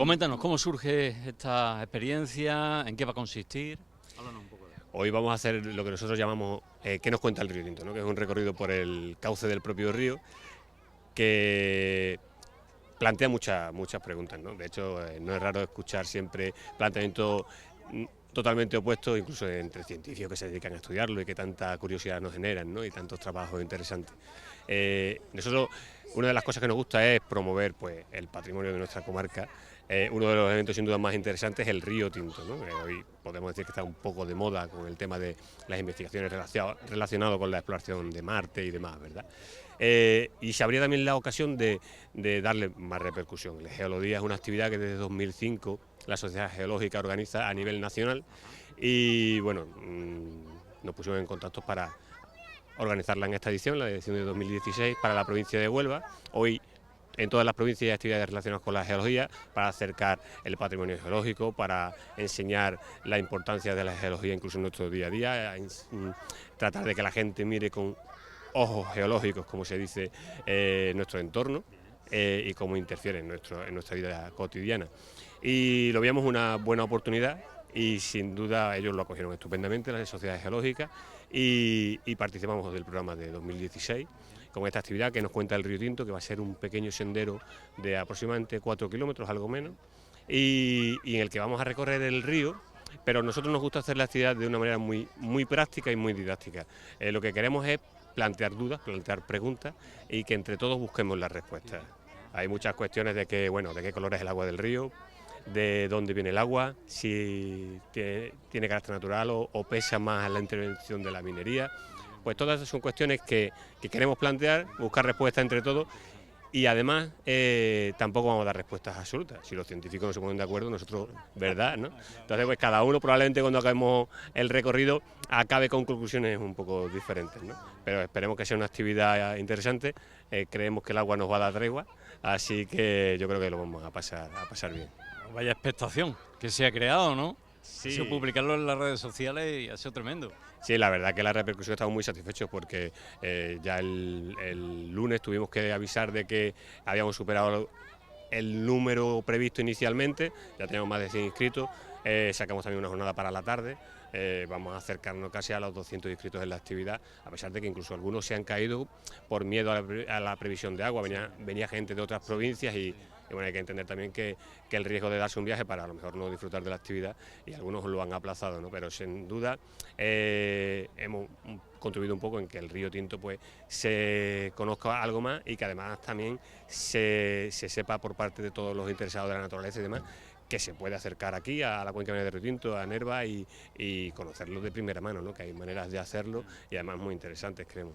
Coméntanos, ¿cómo surge esta experiencia? ¿En qué va a consistir? Háblanos un poco de eso. Hoy vamos a hacer lo que nosotros llamamos ¿qué nos cuenta el río Tinto?, ¿no? Que es un recorrido por el cauce del propio río que plantea muchas preguntas, ¿no? De hecho, no es raro escuchar siempre planteamientos totalmente opuestos, incluso entre científicos que se dedican a estudiarlo y que tanta curiosidad nos generan, ¿no? Y tantos trabajos interesantes. Nosotros, una de las cosas que nos gusta es promover, pues, el patrimonio de nuestra comarca. Uno de los eventos sin duda más interesantes es el río Tinto, ¿no? Hoy podemos decir que está un poco de moda con el tema de las investigaciones relacionadas con la exploración de Marte y demás, ¿verdad? Y se habría también la ocasión de darle más repercusión. El Geolodía es una actividad que desde 2005 la Sociedad Geológica organiza a nivel nacional y bueno, nos pusimos en contacto para organizarla en esta edición, la edición de 2016 para la provincia de Huelva. Hoy en todas las provincias hay actividades relacionadas con la geología para acercar el patrimonio geológico, para enseñar la importancia de la geología incluso en nuestro día a día, tratar de que la gente mire con ojos geológicos, como se dice, nuestro entorno y cómo interfiere en nuestra vida cotidiana. Y lo veíamos una buena oportunidad y sin duda ellos lo acogieron estupendamente, las sociedades geológicas, y participamos del programa de 2016 con esta actividad que nos cuenta el río Tinto, que va a ser un pequeño sendero de aproximadamente 4 kilómetros, algo menos, y en el que vamos a recorrer el río. Pero a nosotros nos gusta hacer la actividad de una manera muy práctica y muy didáctica. Lo que queremos es plantear dudas, plantear preguntas y que entre todos busquemos las respuestas. Hay muchas cuestiones de qué color es el agua del río, de dónde viene el agua, si tiene carácter natural o pesa más la intervención de la minería. Pues todas esas son cuestiones que queremos plantear, buscar respuestas entre todos. Y además tampoco vamos a dar respuestas absolutas. Si los científicos no se ponen de acuerdo, nosotros, ¿verdad?, ¿no? Entonces, pues cada uno probablemente cuando acabemos el recorrido acabe con conclusiones un poco diferentes, ¿no? Pero esperemos que sea una actividad interesante. Creemos que el agua nos va a dar tregua, así que yo creo que lo vamos a pasar bien. Vaya expectación que se ha creado, ¿no? Ha sido Sí. publicarlo en las redes sociales y ha sido tremendo. Sí, la verdad que la repercusión, estamos muy satisfechos porque ya el lunes tuvimos que avisar de que habíamos superado el número previsto inicialmente, ya tenemos más de 100 inscritos, sacamos también una jornada para la tarde, vamos a acercarnos casi a los 200 inscritos en la actividad, a pesar de que incluso algunos se han caído por miedo a la previsión de agua, venía gente de otras provincias y bueno, hay que entender también que el riesgo de darse un viaje para a lo mejor no disfrutar de la actividad, y algunos lo han aplazado, ¿no? Pero sin duda hemos contribuido un poco en que el río Tinto pues se conozca algo más y que además también se sepa por parte de todos los interesados de la naturaleza y demás que se puede acercar aquí a la cuenca de Río Tinto, a Nerva y conocerlo de primera mano, ¿no? Que hay maneras de hacerlo y además muy interesantes, creemos.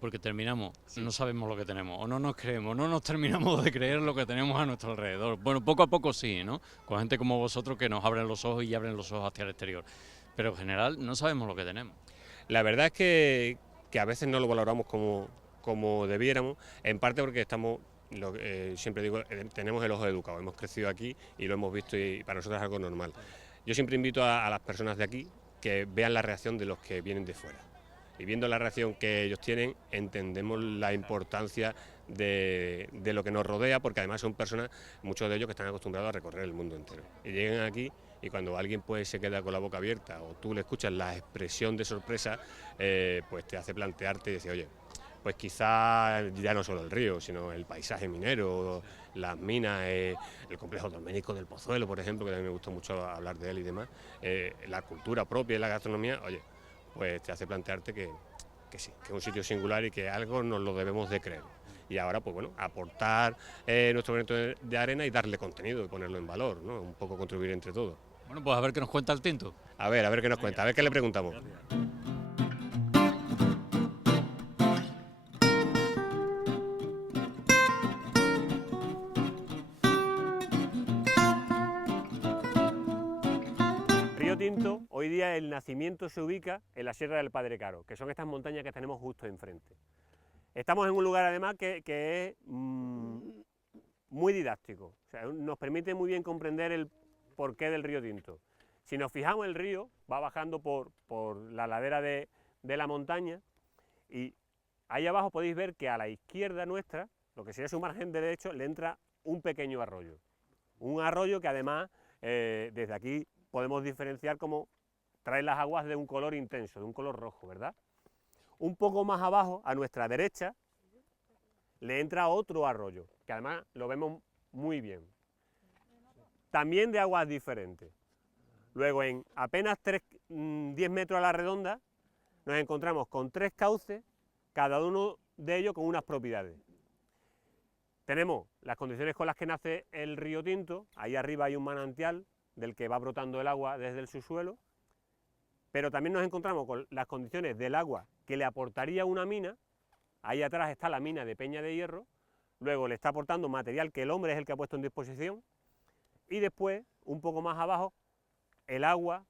Porque terminamos, Sí. no sabemos lo que tenemos, o no nos creemos, no nos terminamos de creer lo que tenemos a nuestro alrededor. Bueno, poco a poco sí, ¿no? Con gente como vosotros que nos abren los ojos y abren los ojos hacia el exterior. Pero en general no sabemos lo que tenemos. La verdad es que a veces no lo valoramos como debiéramos, en parte porque estamos, siempre digo, tenemos el ojo educado, hemos crecido aquí y lo hemos visto y para nosotros es algo normal. Yo siempre invito a las personas de aquí que vean la reacción de los que vienen de fuera. Y viendo la reacción que ellos tienen, entendemos la importancia de lo que nos rodea, porque además son personas, muchos de ellos que están acostumbrados a recorrer el mundo entero. Y llegan aquí y cuando alguien pues se queda con la boca abierta o tú le escuchas la expresión de sorpresa, pues te hace plantearte y decir, oye, pues quizá ya no solo el río, sino el paisaje minero, las minas, el complejo dolménico del Pozuelo, por ejemplo, que también me gusta mucho hablar de él y demás, la cultura propia y la gastronomía, oye, pues te hace plantearte que sí, que es un sitio singular y que algo nos lo debemos de creer. Y ahora, pues bueno, aportar nuestro granito de arena y darle contenido y ponerlo en valor, ¿no? Un poco contribuir entre todos. Bueno, pues a ver qué nos cuenta el Tinto. A ver qué nos cuenta, a ver qué le preguntamos. Río Tinto, hoy día el nacimiento se ubica en la Sierra del Padre Caro, que son estas montañas que tenemos justo enfrente. Estamos en un lugar además que es muy didáctico, o sea, nos permite muy bien comprender el porqué del río Tinto. Si nos fijamos, el río va bajando por la ladera de la montaña y ahí abajo podéis ver que a la izquierda nuestra, lo que sería su margen derecho, le entra un pequeño arroyo. Un arroyo que además, desde aquí podemos diferenciar cómo trae las aguas de un color intenso, de un color rojo, ¿verdad? Un poco más abajo, a nuestra derecha, le entra otro arroyo, que además lo vemos muy bien. También de aguas diferentes. Luego, en apenas 10 metros a la redonda, nos encontramos con 3 cauces, cada uno de ellos con unas propiedades. Tenemos las condiciones con las que nace el río Tinto, ahí arriba hay un manantial del que va brotando el agua desde el subsuelo, pero también nos encontramos con las condiciones del agua que le aportaría una mina, ahí atrás está la mina de Peña de Hierro, luego le está aportando material que el hombre es el que ha puesto en disposición, y después, un poco más abajo, el agua,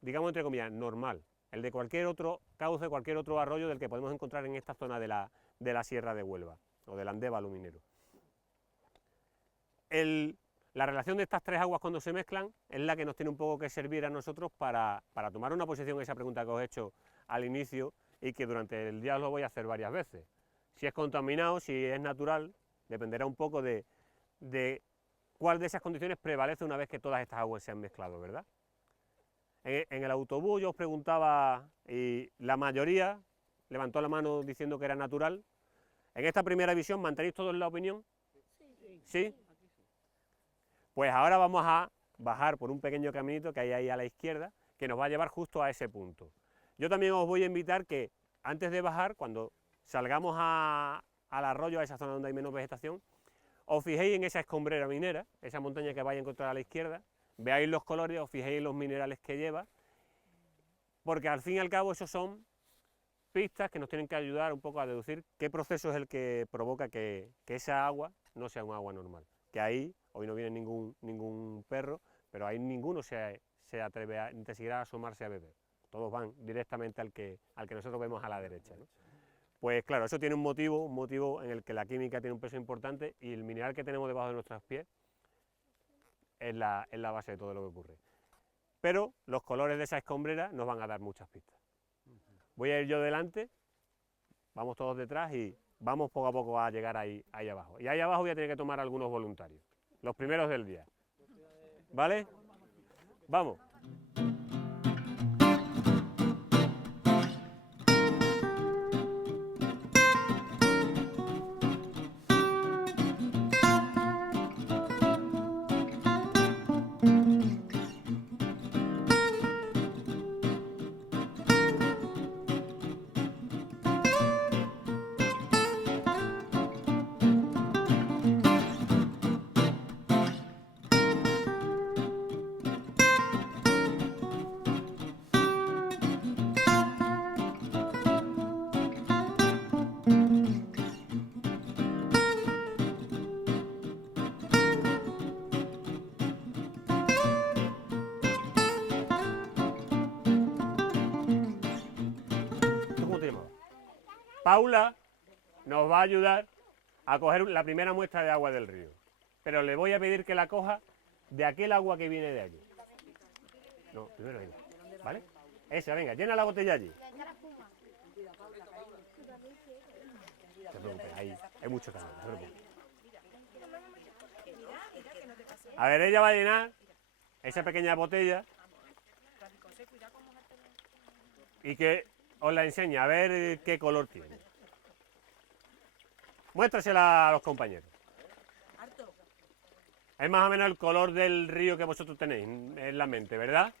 digamos entre comillas, normal, el de cualquier otro cauce, cualquier otro arroyo del que podemos encontrar en esta zona de la Sierra de Huelva, o del Andévalo minero. La relación de estas 3 aguas cuando se mezclan es la que nos tiene un poco que servir a nosotros para tomar una posición en esa pregunta que os he hecho al inicio y que durante el día os lo voy a hacer varias veces. Si es contaminado, si es natural, dependerá un poco de cuál de esas condiciones prevalece una vez que todas estas aguas se han mezclado, ¿verdad? En el autobús yo os preguntaba y la mayoría levantó la mano diciendo que era natural. En esta primera visión, ¿mantenéis todos la opinión? ¿Sí? Pues ahora vamos a bajar por un pequeño caminito que hay ahí a la izquierda, que nos va a llevar justo a ese punto. Yo también os voy a invitar que antes de bajar, cuando salgamos al arroyo, a esa zona donde hay menos vegetación, os fijéis en esa escombrera minera, esa montaña que vais a encontrar a la izquierda, veáis los colores, os fijéis en los minerales que lleva, porque al fin y al cabo esos son pistas que nos tienen que ayudar un poco a deducir qué proceso es el que provoca que esa agua no sea un agua normal. Que ahí, hoy no viene ningún perro, pero ahí ninguno se atreve ni siquiera a asomarse a beber. Todos van directamente al que nosotros vemos a la derecha, ¿no? Pues claro, eso tiene un motivo en el que la química tiene un peso importante y el mineral que tenemos debajo de nuestros pies es la base de todo lo que ocurre. Pero los colores de esa escombrera nos van a dar muchas pistas. Voy a ir yo delante, vamos todos detrás y vamos poco a poco a llegar ahí abajo. Y ahí abajo voy a tener que tomar algunos voluntarios, los primeros del día. ¿Vale? Vamos. Paula nos va a ayudar a coger la primera muestra de agua del río, pero le voy a pedir que la coja de aquel agua que viene de allí. No, primero ella, ¿vale? Esa, venga, llena la botella allí. No te preocupes, ahí hay mucho calor, no te preocupes. A ver, ella va a llenar esa pequeña botella y que os la enseña, a ver qué color tiene. Muéstrasela a los compañeros. Es más o menos el color del río que vosotros tenéis en la mente, ¿verdad?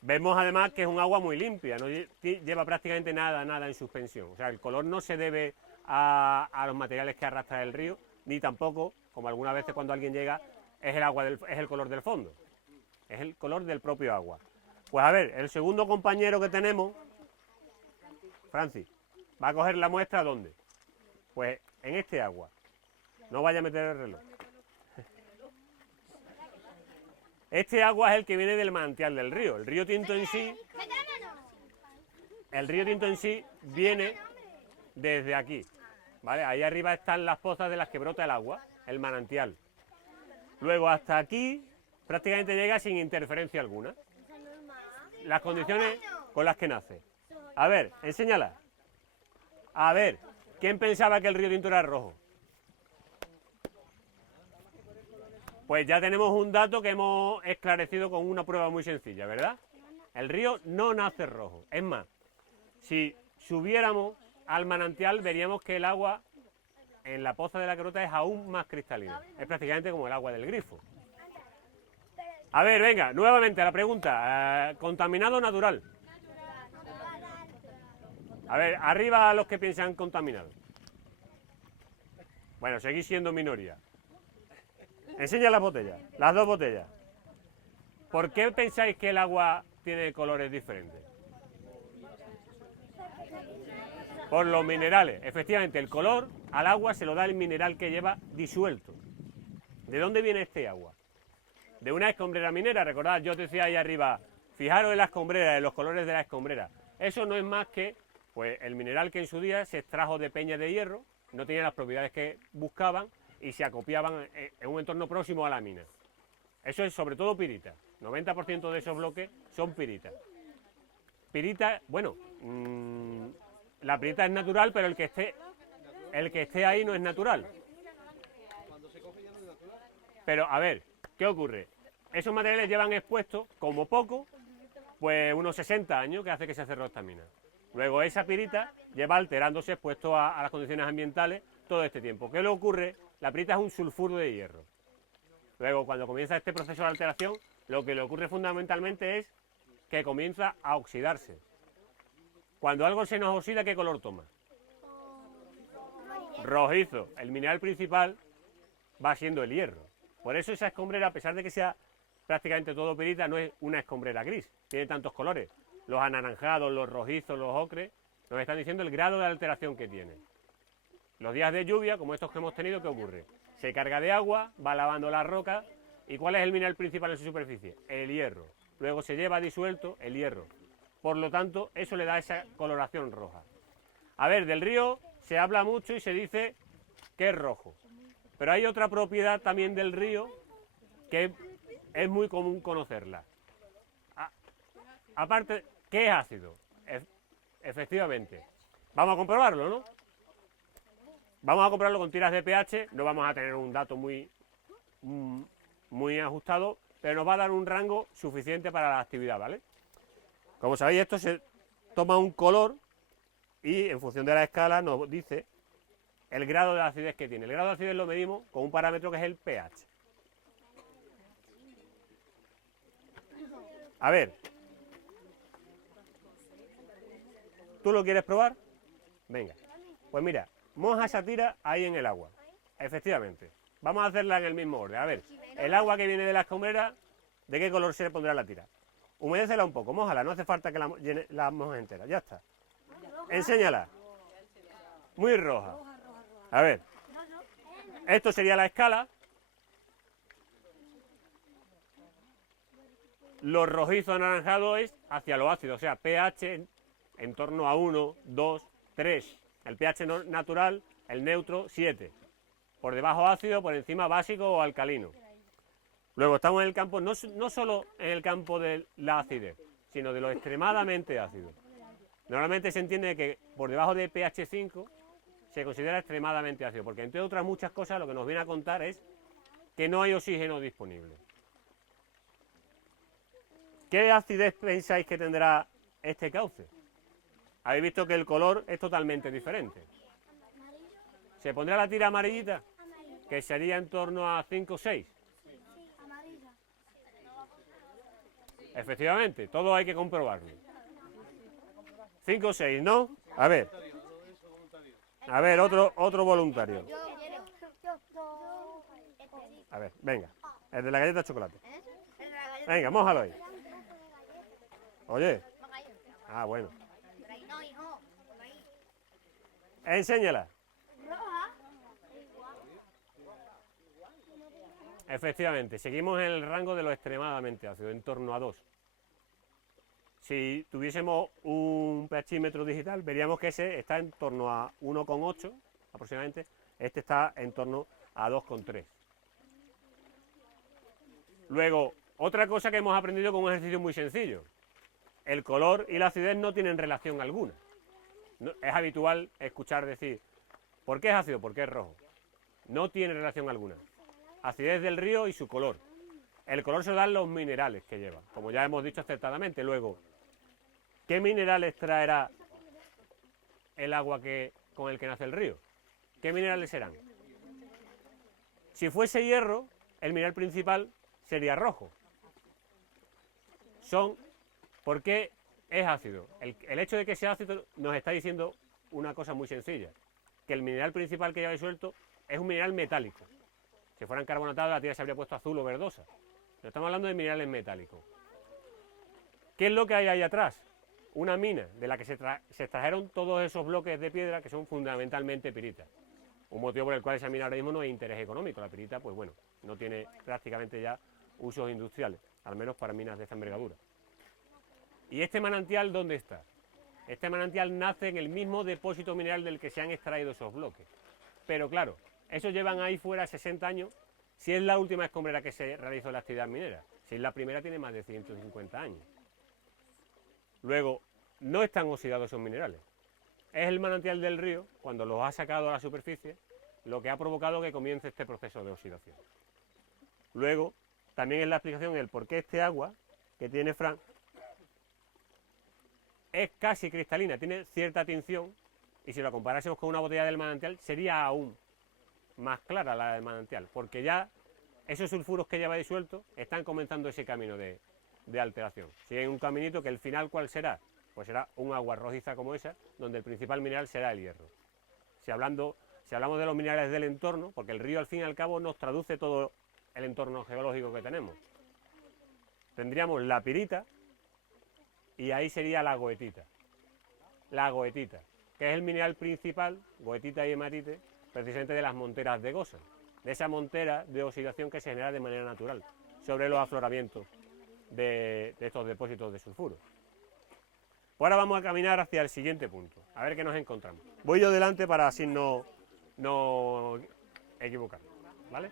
Vemos además que es un agua muy limpia, no lleva prácticamente nada en suspensión. O sea, el color no se debe a los materiales que arrastra el río, ni tampoco, como algunas veces cuando alguien llega, es el color del fondo. Es el color del propio agua. Pues a ver, el segundo compañero que tenemos, Francis, va a coger la muestra ¿dónde? Pues en este agua. No vaya a meter el reloj. Este agua es el que viene del manantial del río. El río Tinto en sí viene desde aquí, ¿vale? Ahí arriba están las pozas de las que brota el agua, el manantial. Luego hasta aquí prácticamente llega sin interferencia alguna. Las condiciones con las que nace. A ver, enséñala. A ver, ¿quién pensaba que el río Tinto era rojo? Pues ya tenemos un dato que hemos esclarecido con una prueba muy sencilla, ¿verdad? El río no nace rojo. Es más, si subiéramos al manantial veríamos que el agua en la poza de la Carota es aún más cristalina. Es prácticamente como el agua del grifo. A ver, venga, nuevamente la pregunta. ¿Contaminado o natural? A ver, arriba a los que piensan contaminado. Bueno, seguís siendo minoría. Enseña las botellas, las dos botellas. ¿Por qué pensáis que el agua tiene colores diferentes? Por los minerales. Efectivamente, el color al agua se lo da el mineral que lleva disuelto. ¿De dónde viene este agua? De una escombrera minera. Recordad, yo te decía ahí arriba, fijaros en la escombrera, en los colores de la escombrera. Eso no es más que pues, el mineral que en su día se extrajo de peñas de hierro, no tenía las propiedades que buscaban y se acopiaban en un entorno próximo a la mina. Eso es sobre todo pirita. 90% de esos bloques son pirita. Pirita, bueno, la pirita es natural, pero el que esté ahí no es natural. Pero a ver, ¿qué ocurre? Esos materiales llevan expuestos, como poco, pues unos 60 años, que hace que se cerró esta mina. Luego esa pirita lleva alterándose expuesto a las condiciones ambientales todo este tiempo. ¿Qué le ocurre? La pirita es un sulfuro de hierro. Luego, cuando comienza este proceso de alteración, lo que le ocurre fundamentalmente es que comienza a oxidarse. Cuando algo se nos oxida, ¿qué color toma? Rojizo. El mineral principal va siendo el hierro. Por eso esa escombrera, a pesar de que sea prácticamente todo pirita, no es una escombrera gris. Tiene tantos colores. Los anaranjados, los rojizos, los ocres, nos están diciendo el grado de alteración que tiene. Los días de lluvia, como estos que hemos tenido, ¿qué ocurre? Se carga de agua, va lavando la roca. ¿Y cuál es el mineral principal en su superficie? El hierro. Luego se lleva disuelto el hierro. Por lo tanto, eso le da esa coloración roja. A ver, del río se habla mucho y se dice que es rojo. Pero hay otra propiedad también del río que es muy común conocerla. Aparte, ¿qué es ácido? Efectivamente. Vamos a comprobarlo, ¿no? Vamos a comprobarlo con tiras de pH, no vamos a tener un dato muy ajustado, pero nos va a dar un rango suficiente para la actividad, ¿vale? Como sabéis, esto se toma un color y en función de la escala nos dice el grado de acidez que tiene. El grado de acidez lo medimos con un parámetro que es el pH. A ver, ¿tú lo quieres probar? Venga, pues mira, moja esa tira ahí en el agua. Efectivamente, vamos a hacerla en el mismo orden. A ver, el agua que viene de la escombrera, ¿de qué color se le pondrá la tira? Humedécela un poco, mójala, no hace falta que la mojes entera, ya está. Enséñala. Muy roja. A ver, esto sería la escala. Lo rojizo anaranjado es hacia lo ácido, o sea, pH en torno a 1, 2, 3. El pH natural, el neutro, 7. Por debajo ácido, por encima básico o alcalino. Luego estamos en el campo, no solo en el campo de la acidez, sino de lo extremadamente ácido. Normalmente se entiende que por debajo de pH 5 se considera extremadamente ácido, porque entre otras muchas cosas lo que nos viene a contar es que no hay oxígeno disponible. ¿Qué acidez pensáis que tendrá este cauce? Habéis visto que el color es totalmente diferente. ¿Se pondrá la tira amarillita? Que sería en torno a 5 o 6. Efectivamente, todo hay que comprobarlo. 5 o 6, ¿no? A ver, otro voluntario. A ver, venga, el de la galleta de chocolate. Venga, mójalo ahí. Oye. Ah, bueno. Enséñala. Efectivamente, seguimos en el rango de lo extremadamente ácido, en torno a 2. Si tuviésemos un pHímetro digital, veríamos que ese está en torno a 1,8 aproximadamente, este está en torno a 2,3. Luego, otra cosa que hemos aprendido con un ejercicio muy sencillo. El color y la acidez no tienen relación alguna. Es habitual escuchar decir, ¿por qué es ácido? ¿Por qué es rojo? No tiene relación alguna. acidez del río y su color. El color se lo dan los minerales que lleva, como ya hemos dicho acertadamente. Luego, ¿qué minerales traerá el agua con el que nace el río? ¿Qué minerales serán? Si fuese hierro, el mineral principal sería rojo. ¿Por qué es ácido? El hecho de que sea ácido nos está diciendo una cosa muy sencilla, que el mineral principal que lleva disuelto es un mineral metálico. Si fueran carbonatados, la tierra se habría puesto azul o verdosa. Pero estamos hablando de minerales metálicos. ¿Qué es lo que hay ahí atrás? Una mina de la que se extrajeron todos esos bloques de piedra que son fundamentalmente pirita. Un motivo por el cual esa mina ahora mismo no es interés económico. La pirita, pues bueno, no tiene prácticamente ya usos industriales, al menos para minas de esta envergadura. ¿Y este manantial dónde está? Este manantial nace en el mismo depósito mineral del que se han extraído esos bloques. Pero claro, esos llevan ahí fuera 60 años, si es la última escombrera que se realizó la actividad minera. Si es la primera, tiene más de 150 años. Luego, no están oxidados esos minerales. Es el manantial del río, cuando los ha sacado a la superficie, lo que ha provocado que comience este proceso de oxidación. Luego, también es la explicación del por qué este agua que tiene Fran es casi cristalina, tiene cierta tinción, y si lo comparásemos con una botella del manantial, sería aún más clara la del manantial, porque ya esos sulfuros que lleva disuelto están comenzando ese camino de alteración. Siguen un caminito que el final, ¿cuál será? Pues será un agua rojiza como esa, donde el principal mineral será el hierro. Si hablamos de los minerales del entorno, porque el río al fin y al cabo nos traduce todo el entorno geológico que tenemos. Tendríamos la pirita y ahí sería la goetita. La goetita, que es el mineral principal, goetita y hematite, precisamente de las monteras de Gosa, de esa montera de oxidación que se genera de manera natural sobre los afloramientos de estos depósitos de sulfuro. Pues ahora vamos a caminar hacia el siguiente punto, a ver qué nos encontramos. Voy yo delante para así no equivocarme, ¿vale?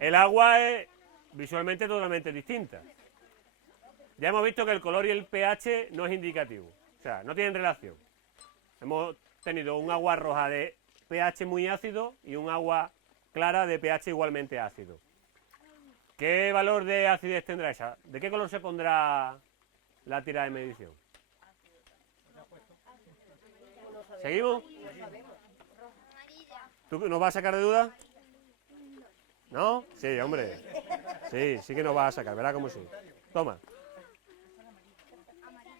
El agua es visualmente totalmente distinta. Ya hemos visto que el color y el pH no es indicativo, o sea, no tienen relación. Hemos tenido un agua roja de pH muy ácido y un agua clara de pH igualmente ácido. ¿Qué valor de acidez tendrá esa? ¿De qué color se pondrá la tira de medición? ¿Seguimos? ¿Tú nos vas a sacar de duda? ¿No? Sí, hombre. Sí que nos vas a sacar, verá cómo sí. Toma.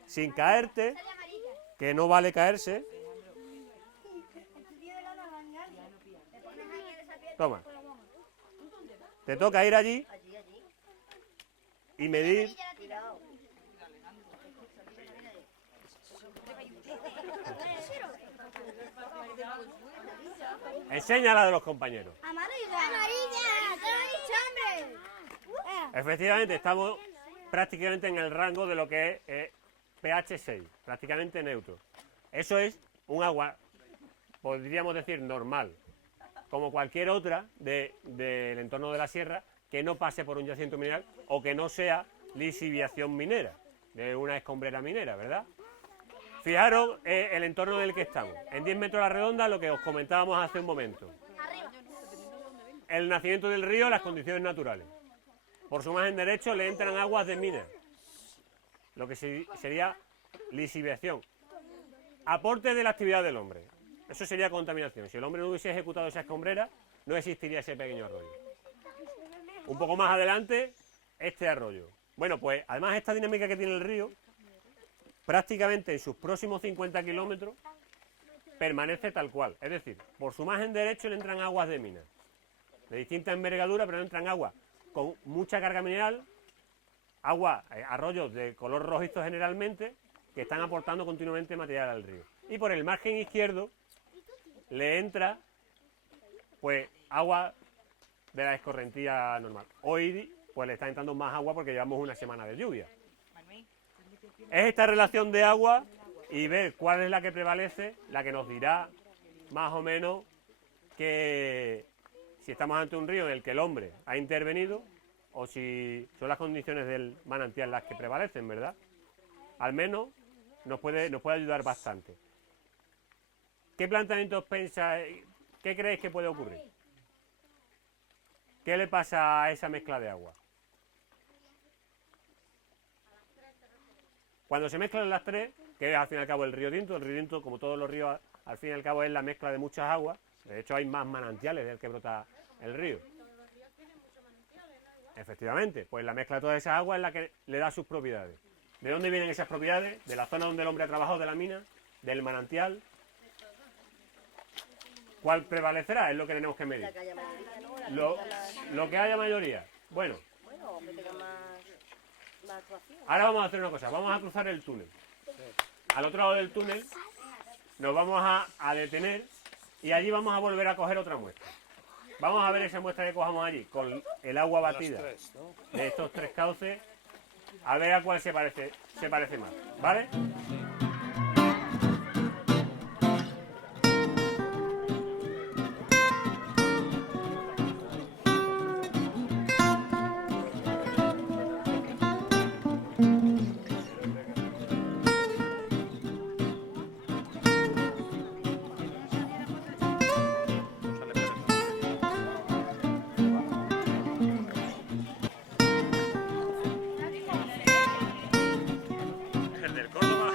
Sin caerte, que no vale caerse. Toma. Te toca ir allí y medir. Enséñala de los compañeros. Efectivamente, estamos prácticamente en el rango de lo que es pH 6, prácticamente neutro. Eso es un agua, podríamos decir, normal, como cualquier otra del entorno de la sierra, que no pase por un yacimiento mineral o que no sea lisiviación minera, de una escombrera minera, ¿verdad? Fijaros el entorno en el que estamos. En 10 metros a la redonda, lo que os comentábamos hace un momento. El nacimiento del río, las condiciones naturales. Por su margen derecho le entran aguas de mina, lo que sería lisiviación. Aporte de la actividad del hombre. Eso sería contaminación. Si el hombre no hubiese ejecutado esa escombrera, no existiría ese pequeño arroyo. Un poco más adelante, este arroyo. Bueno, pues además esta dinámica que tiene el río, prácticamente en sus próximos 50 kilómetros, permanece tal cual. Es decir, por su margen derecho le entran aguas de mina, de distinta envergadura, pero entran aguas con mucha carga mineral, arroyos de color rojizo generalmente, que están aportando continuamente material al río. Y por el margen izquierdo le entra pues agua de la escorrentía normal. Hoy pues le está entrando más agua porque llevamos una semana de lluvia. Es esta relación de agua y ver cuál es la que prevalece, la que nos dirá más o menos que si estamos ante un río en el que el hombre ha intervenido o si son las condiciones del manantial las que prevalecen, ¿verdad? Al menos nos puede ayudar bastante. ¿Qué planteamientos pensáis? ¿Qué creéis que puede ocurrir? ¿Qué le pasa a esa mezcla de agua? Cuando se mezclan las tres, que es al fin y al cabo el río Tinto, como todos los ríos, al fin y al cabo es la mezcla de muchas aguas. De hecho hay más manantiales del que brota el río. Efectivamente, pues la mezcla de todas esas aguas es la que le da sus propiedades. ¿De dónde vienen esas propiedades? De la zona donde el hombre ha trabajado, de la mina, del manantial. ¿Cuál prevalecerá? Es lo que tenemos que medir. Lo que haya mayoría. Bueno, ahora vamos a hacer una cosa, vamos a cruzar el túnel. Al otro lado del túnel nos vamos a detener y allí vamos a volver a coger otra muestra. Vamos a ver esa muestra que cojamos allí, con el agua batida de estos tres cauces, a ver a cuál se parece más, ¿vale? El del Córdoba.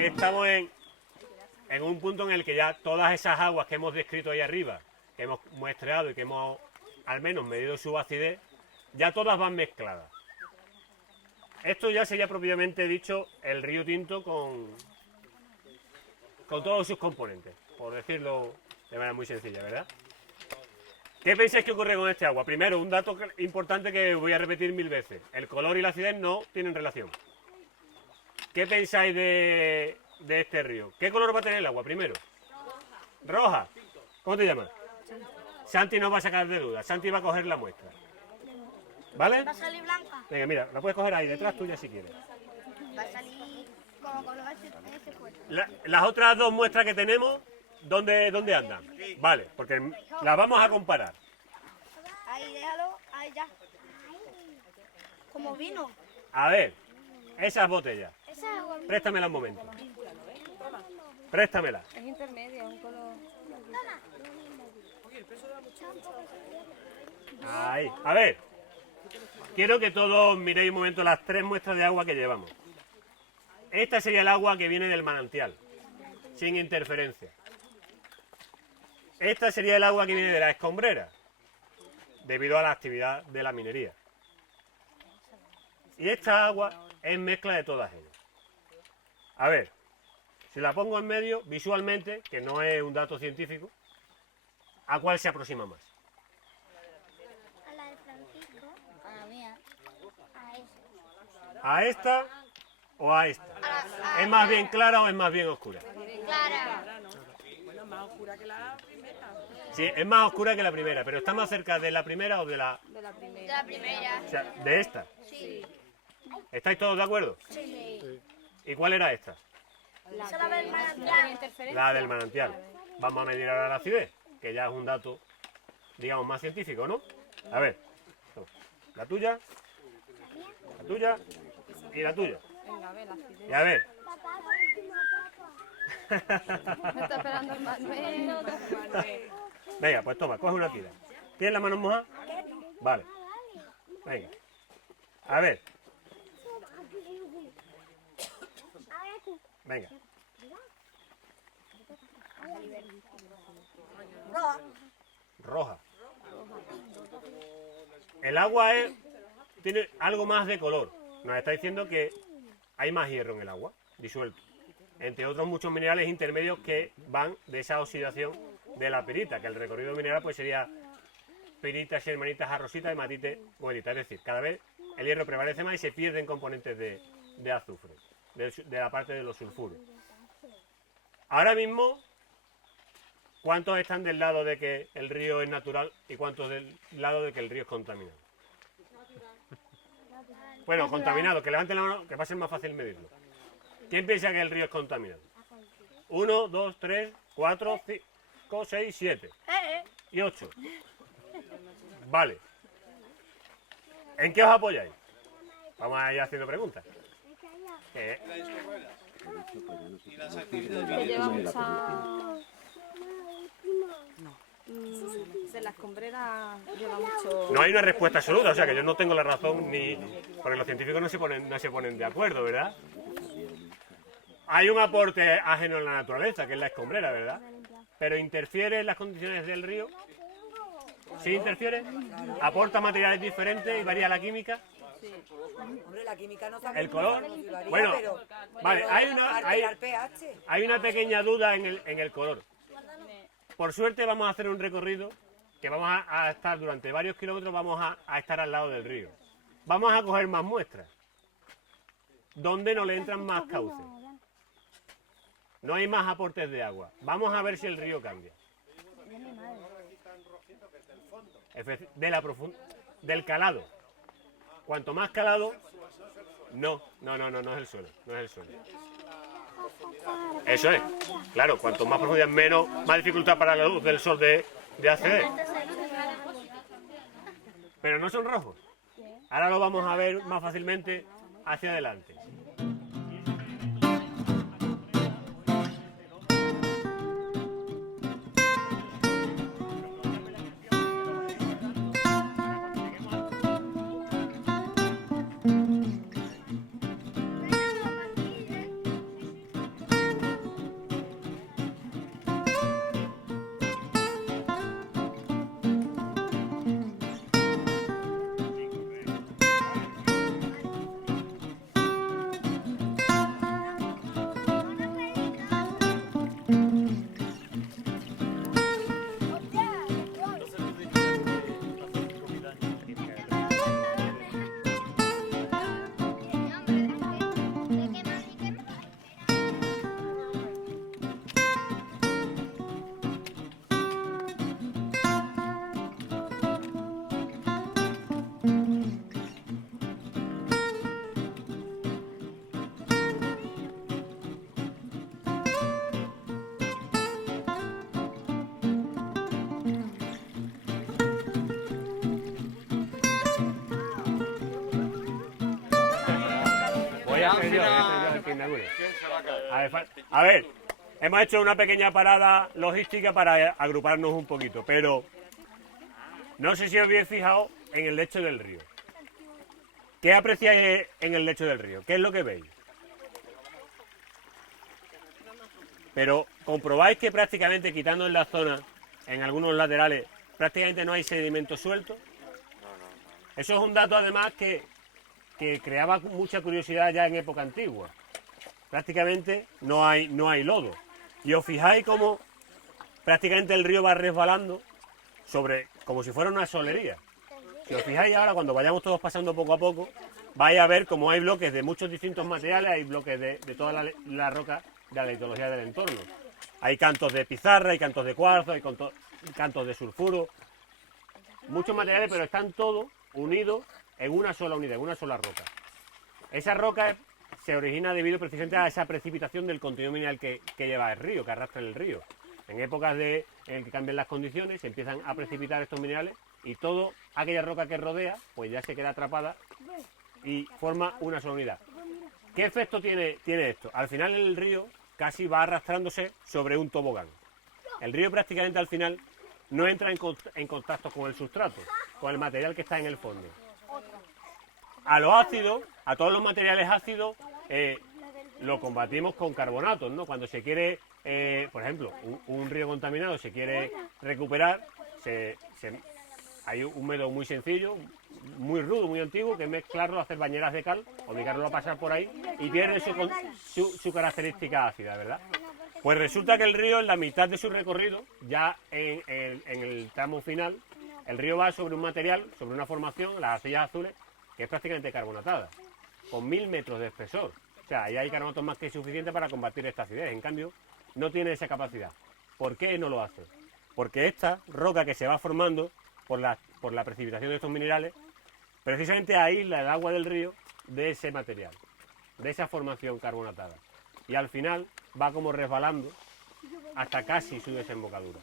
Estamos en un punto en el que ya todas esas aguas que hemos descrito ahí arriba, que hemos muestreado y que hemos al menos medido su acidez, ya todas van mezcladas. Esto ya sería propiamente dicho el río Tinto con todos sus componentes, por decirlo de manera muy sencilla, ¿verdad? ¿Qué pensáis que ocurre con este agua? Primero, un dato importante que voy a repetir 1000 veces. El color y la acidez no tienen relación. ¿Qué pensáis de este río? ¿Qué color va a tener el agua primero? Roja. ¿Cómo te llamas? Santi nos va a sacar de dudas. Santi va a coger la muestra. ¿Vale? Va a salir blanca. Venga, mira, la puedes coger ahí detrás tuya si quieres. Va a salir como color ese fuerte. Las otras dos muestras que tenemos, ¿dónde andan? Vale, porque las vamos a comparar. Ahí, déjalo. Ahí ya. Como vino. A ver, esas botellas. Esa es agua. Préstamela un momento. Préstamela. Es intermedia, es un color. Ahí. A ver, quiero que todos miréis un momento las tres muestras de agua que llevamos. Esta sería el agua que viene del manantial, sin interferencia. Esta sería el agua que viene de la escombrera, debido a la actividad de la minería. Y esta agua es mezcla de todas ellas. A ver, si la pongo en medio, visualmente, que no es un dato científico, ¿a cuál se aproxima más? A la de Francisco. A la mía. A esa. ¿A esta o a esta? ¿Es más bien clara o es más bien oscura? Clara. Sí, es más oscura que la primera, pero está más cerca de la primera o de la... De la primera. De la primera. O sea, de esta. Sí. ¿Estáis todos de acuerdo? Sí. ¿Y cuál era esta? Esa la del No tiene manantial. interferencia. La del manantial. Vamos a medir ahora la acidez, que ya es un dato, digamos, más científico, ¿no? A ver, la tuya y la tuya. Venga, a ver, la acidez. Y a ver, Me está esperando el Manuel. venga, pues toma, coge una tira. ¿Tienes las manos mojadas? Vale. Venga. A ver. Venga. Roja. El agua tiene algo más de color. Nos está diciendo que hay más hierro en el agua, disuelto. Entre otros muchos minerales intermedios que van de esa oxidación de la pirita, que el recorrido mineral pues sería pirita, shermanita, jarrosita, hematite, goelita. Es decir, cada vez el hierro prevalece más y se pierden componentes de azufre. de la parte de los sulfuros. Ahora mismo, ¿cuántos están del lado de que el río es natural y cuántos del lado de que el río es contaminado? Bueno, contaminado, que levanten la mano, que va a ser más fácil medirlo. ¿Quién piensa que el río es contaminado? 1, 2, 3, 4, 5, 6, 7 y 8. Vale. ¿En qué os apoyáis? Vamos a ir haciendo preguntas. ¿Qué? Que lleva mucha... De la escombrera lleva mucho... No hay una respuesta absoluta, o sea que yo no tengo la razón ni... Porque los científicos no se ponen de acuerdo, ¿verdad? Hay un aporte ajeno en la naturaleza, que es la escombrera, ¿verdad? Pero ¿interfiere en las condiciones del río? ¿Sí interfiere? ¿Aporta materiales diferentes y varía la química? Hombre, la química no sabe ¿El color? varía, Bueno, pero vale, al pH. hay una pequeña duda en el color. Por suerte vamos a hacer un recorrido que vamos a estar durante varios kilómetros, vamos a estar al lado del río. Vamos a coger más muestras. ¿Dónde no le entran más cauces? No hay más aportes de agua. Vamos a ver si el río cambia. Del calado. Cuanto más calado, no es el suelo, no es el suelo. Eso es, claro, cuanto más profundidad, más dificultad para la luz del sol de acceder. Pero no son rojos. Ahora lo vamos a ver más fácilmente hacia adelante. Voy a hacer yo el que inaugure. A ver, hemos hecho una pequeña parada logística para agruparnos un poquito, pero no sé si os habéis fijado en el lecho del río. ¿Qué apreciáis en el lecho del río? ¿Qué es lo que veis? Pero comprobáis que prácticamente quitando en la zona, en algunos laterales, prácticamente no hay sedimento suelto. Eso es un dato además que creaba mucha curiosidad ya en época antigua. Prácticamente no hay lodo. Y os fijáis cómo prácticamente el río va resbalando como si fuera una solería. Si os fijáis ahora, cuando vayamos todos pasando poco a poco, vais a ver cómo hay bloques de muchos distintos materiales, hay bloques de toda la roca de la litología del entorno. Hay cantos de pizarra, hay cantos de cuarzo, hay cantos de sulfuro, muchos materiales, pero están todos unidos en una sola unidad, en una sola roca. Esa roca se origina debido precisamente a esa precipitación del contenido mineral que lleva el río, que arrastra el río. En épocas en que cambian las condiciones, se empiezan a precipitar estos minerales y toda aquella roca que rodea, pues ya se queda atrapada y forma una sola unidad. ¿Qué efecto tiene esto? Al final el río casi va arrastrándose sobre un tobogán. El río prácticamente al final no entra en contacto con el sustrato, con el material que está en el fondo. A los ácidos, a todos los materiales ácidos, lo combatimos con carbonatos, ¿no? Cuando se quiere, por ejemplo, un río contaminado se quiere recuperar, hay un método muy sencillo, muy rudo, muy antiguo, que es mezclarlo, hacer bañeras de cal, obligarlo a pasar por ahí y pierde su característica ácida, ¿verdad? Pues resulta que el río, en la mitad de su recorrido, ya en el tramo final, el río va sobre un material, sobre una formación, las arcillas azules, que es prácticamente carbonatada, con 1000 metros de espesor. O sea, ahí hay carbonatos más que suficientes para combatir esta acidez. En cambio, no tiene esa capacidad. ¿Por qué no lo hace? Porque esta roca que se va formando por la precipitación de estos minerales, precisamente aísla el agua del río de ese material, de esa formación carbonatada. Y al final va como resbalando hasta casi su desembocadura.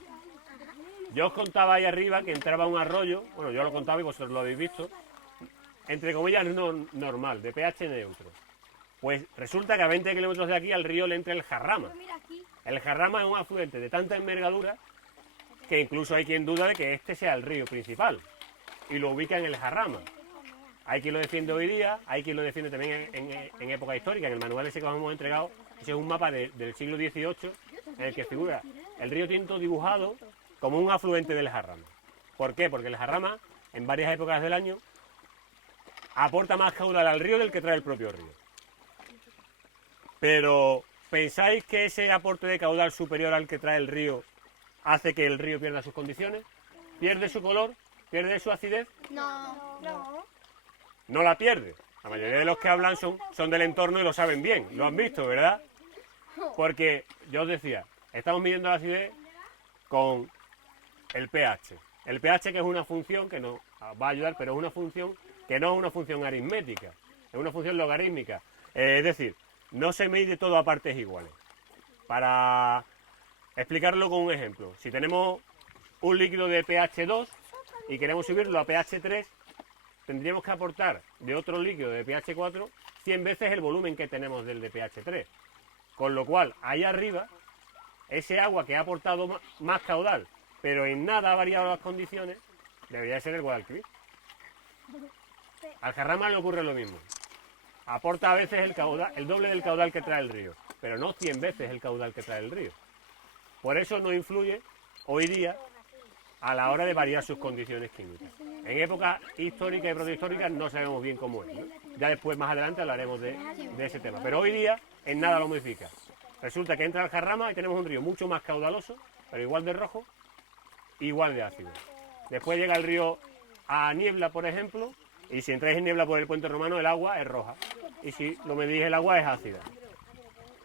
Yo os contaba ahí arriba que entraba un arroyo, bueno, yo lo contaba y vosotros lo habéis visto, entre comillas normal, de pH neutro. Pues resulta que a 20 kilómetros de aquí al río le entra el Jarrama. El Jarrama es un afluente de tanta envergadura que incluso hay quien duda de que este sea el río principal y lo ubica en el Jarrama. Hay quien lo defiende hoy día, hay quien lo defiende también en época histórica. En el manual ese que os hemos entregado, ese es un mapa del siglo XVIII en el que figura el río Tinto dibujado como un afluente del Jarrama. ¿Por qué? Porque el Jarrama, en varias épocas del año, aporta más caudal al río del que trae el propio río. Pero, ¿pensáis que ese aporte de caudal superior al que trae el río hace que el río pierda sus condiciones? ¿Pierde su color? ¿Pierde su acidez? No. No. No la pierde. La mayoría de los que hablan son del entorno y lo saben bien. Lo han visto, ¿verdad? Porque, yo os decía, estamos midiendo la acidez con el pH. El pH, que es una función que nos va a ayudar, pero es una función que no es una función aritmética, es una función logarítmica. Es decir, no se mide todo a partes iguales. Para explicarlo con un ejemplo, si tenemos un líquido de pH 2 y queremos subirlo a pH 3, tendríamos que aportar de otro líquido de pH 4 100 veces el volumen que tenemos del de pH 3. Con lo cual, ahí arriba, ese agua que ha aportado más caudal, pero en nada ha variado las condiciones, debería ser el Guadalquivir. Al Jarrama le ocurre lo mismo. Aporta a veces el doble del caudal que trae el río, pero no 100 veces el caudal que trae el río. Por eso no influye hoy día a la hora de variar sus condiciones químicas. En época histórica y protohistórica no sabemos bien cómo es, ¿no? Ya después, más adelante, hablaremos de ese tema. Pero hoy día en nada lo modifica. Resulta que entra el Jarrama y tenemos un río mucho más caudaloso, pero igual de rojo, igual de ácido. Después llega el río a Niebla, por ejemplo, y si entráis en Niebla por el puente romano, el agua es roja. Y si lo medís, el agua es ácida.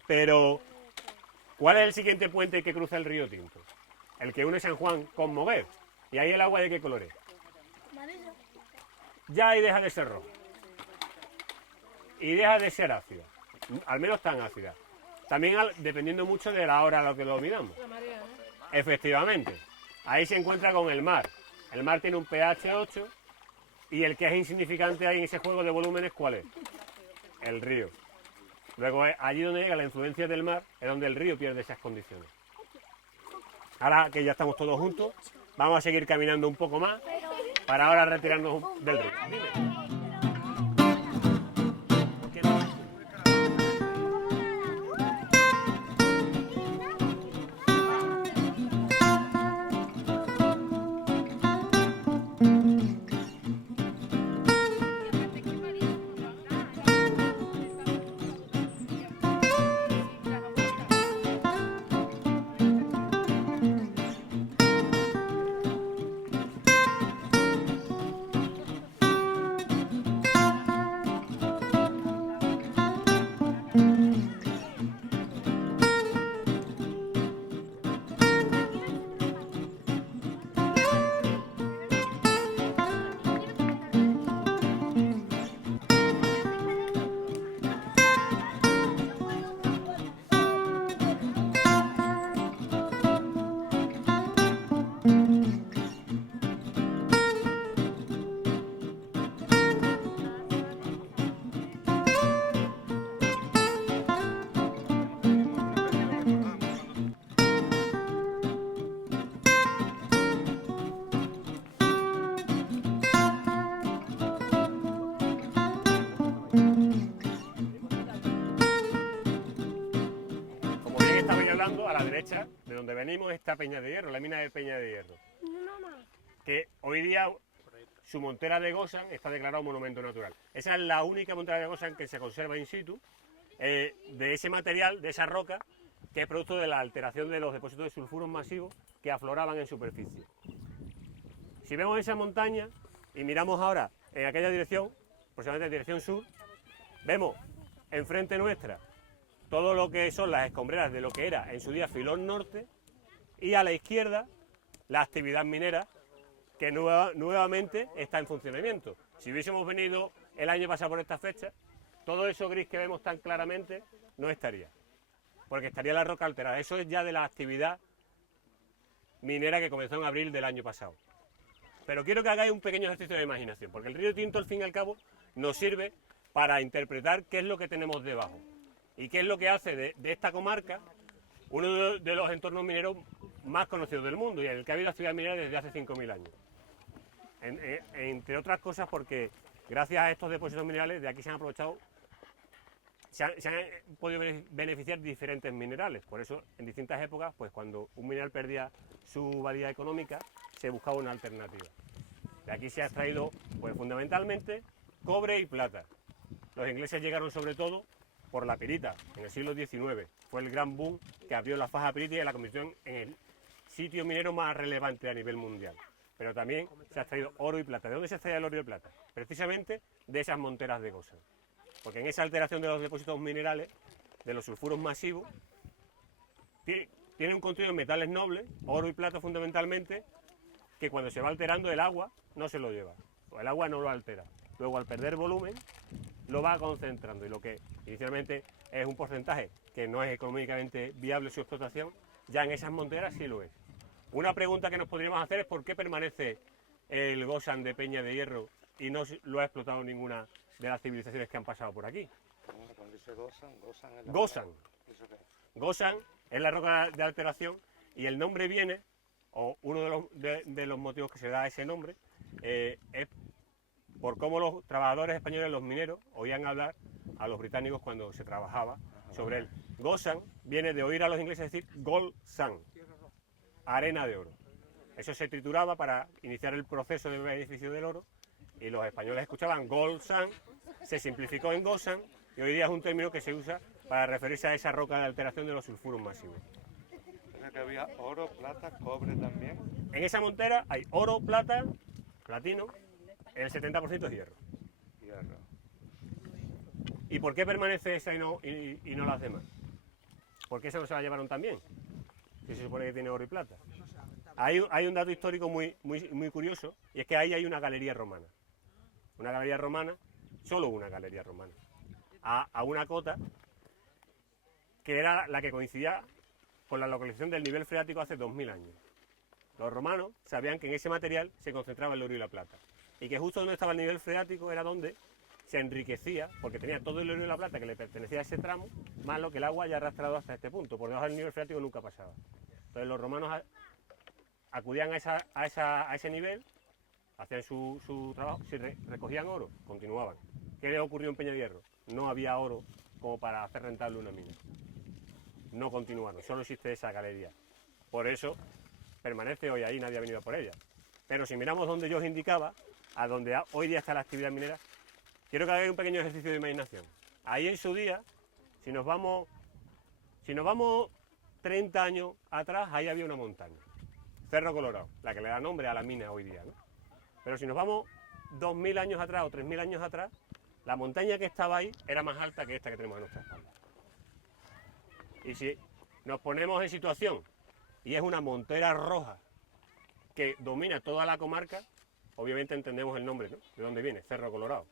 Pero, ¿cuál es el siguiente puente que cruza el río Tinto? El que une San Juan con Moguer. ¿Y ahí el agua de qué color es? Ya ahí deja de ser roja. Y deja de ser ácida. Al menos tan ácida. También dependiendo mucho de la hora a la que lo miramos. Efectivamente. Ahí se encuentra con el mar. El mar tiene un pH 8 y el que es insignificante ahí en ese juego de volúmenes, ¿cuál es? El río. Luego, allí donde llega la influencia del mar, es donde el río pierde esas condiciones. Ahora que ya estamos todos juntos, vamos a seguir caminando un poco más para ahora retirarnos del río. Dime. A la derecha, de donde venimos, está Peña de Hierro, la mina de Peña de Hierro. Que hoy día su montera de Gosan está declarado monumento natural. Esa es la única montera de Gosan que se conserva in situ, de ese material, de esa roca, que es producto de la alteración de los depósitos de sulfuros masivos que afloraban en superficie. Si vemos esa montaña y miramos ahora en aquella dirección, aproximadamente en dirección sur, vemos enfrente nuestra todo lo que son las escombreras de lo que era en su día Filón Norte, y a la izquierda la actividad minera que nuevamente está en funcionamiento. Si hubiésemos venido el año pasado por esta fecha, todo eso gris que vemos tan claramente no estaría, porque estaría la roca alterada. Eso es ya de la actividad minera que comenzó en abril del año pasado. Pero quiero que hagáis un pequeño ejercicio de imaginación, porque el río Tinto, al fin y al cabo, nos sirve para interpretar qué es lo que tenemos debajo y qué es lo que hace de esta comarca uno de los entornos mineros más conocidos del mundo y en el que ha habido actividad minera desde hace 5.000 años. Entre otras cosas porque gracias a estos depósitos minerales de aquí se han aprovechado, se han podido beneficiar diferentes minerales. Por eso en distintas épocas, pues cuando un mineral perdía su valía económica, se buscaba una alternativa. De aquí se ha extraído pues fundamentalmente cobre y plata. Los ingleses llegaron sobre todo por la pirita en el siglo XIX. Fue el gran boom que abrió la faja pirita y la convirtió en el sitio minero más relevante a nivel mundial. Pero también se ha extraído oro y plata. ¿De dónde se extraía el oro y plata? Precisamente de esas monteras de Gosan. Porque en esa alteración de los depósitos minerales, de los sulfuros masivos, tiene un contenido de metales nobles, oro y plata fundamentalmente, que cuando se va alterando el agua no se lo lleva. O el agua no lo altera. Luego al perder volumen lo va concentrando y lo que inicialmente es un porcentaje que no es económicamente viable su explotación, ya en esas monteras sí lo es. Una pregunta que nos podríamos hacer es por qué permanece el Gosan de Peña de Hierro y no lo ha explotado ninguna de las civilizaciones que han pasado por aquí. Cuando dice Gosan es la Gosan. ¿Eso qué es? Gosan es la roca de alteración y el nombre viene, o uno de los motivos que se da a ese nombre, es por cómo los trabajadores españoles, los mineros, oían hablar a los británicos cuando se trabajaba sobre él. Gosan viene de oír a los ingleses decir gold sand, arena de oro. Eso se trituraba para iniciar el proceso de beneficio del oro y los españoles escuchaban gold sand, se simplificó en Gosan y hoy día es un término que se usa para referirse a esa roca de alteración de los sulfuros masivos. Dice que había oro, plata, cobre también. En esa montera hay oro, plata, platino, el 70% es hierro. Hierro. ¿Y por qué permanece esa y no las demás? ¿Por qué esa no se la llevaron también? Si se supone que tiene oro y plata. Hay un dato histórico muy curioso, y es que ahí hay una galería romana. Una galería romana, solo una galería romana, a una cota que era la que coincidía con la localización del nivel freático hace 2000 años. Los romanos sabían que en ese material se concentraba el oro y la plata, y que justo donde estaba el nivel freático era donde se enriquecía, porque tenía todo el oro y la plata que le pertenecía a ese tramo, más lo que el agua haya arrastrado hasta este punto. Por debajo del nivel freático nunca pasaba. Entonces los romanos acudían a ese nivel, hacían su trabajo, si recogían oro, continuaban. ¿Qué le ocurrió en Peña de Hierro? No había oro como para hacer rentable una mina. No continuaron, solo existe esa galería. Por eso permanece hoy ahí, nadie ha venido por ella. Pero si miramos donde yo os indicaba, a donde hoy día está la actividad minera, quiero que hagáis un pequeño ejercicio de imaginación. Ahí en su día, si nos vamos 30 años atrás, ahí había una montaña, Cerro Colorado, la que le da nombre a la mina hoy día, ¿no? Pero si nos vamos 2000 años atrás o 3000 años atrás, la montaña que estaba ahí era más alta que esta que tenemos a nuestra espalda. Y si nos ponemos en situación y es una montera roja que domina toda la comarca, obviamente entendemos el nombre, ¿no? ¿De dónde viene? Cerro Colorado.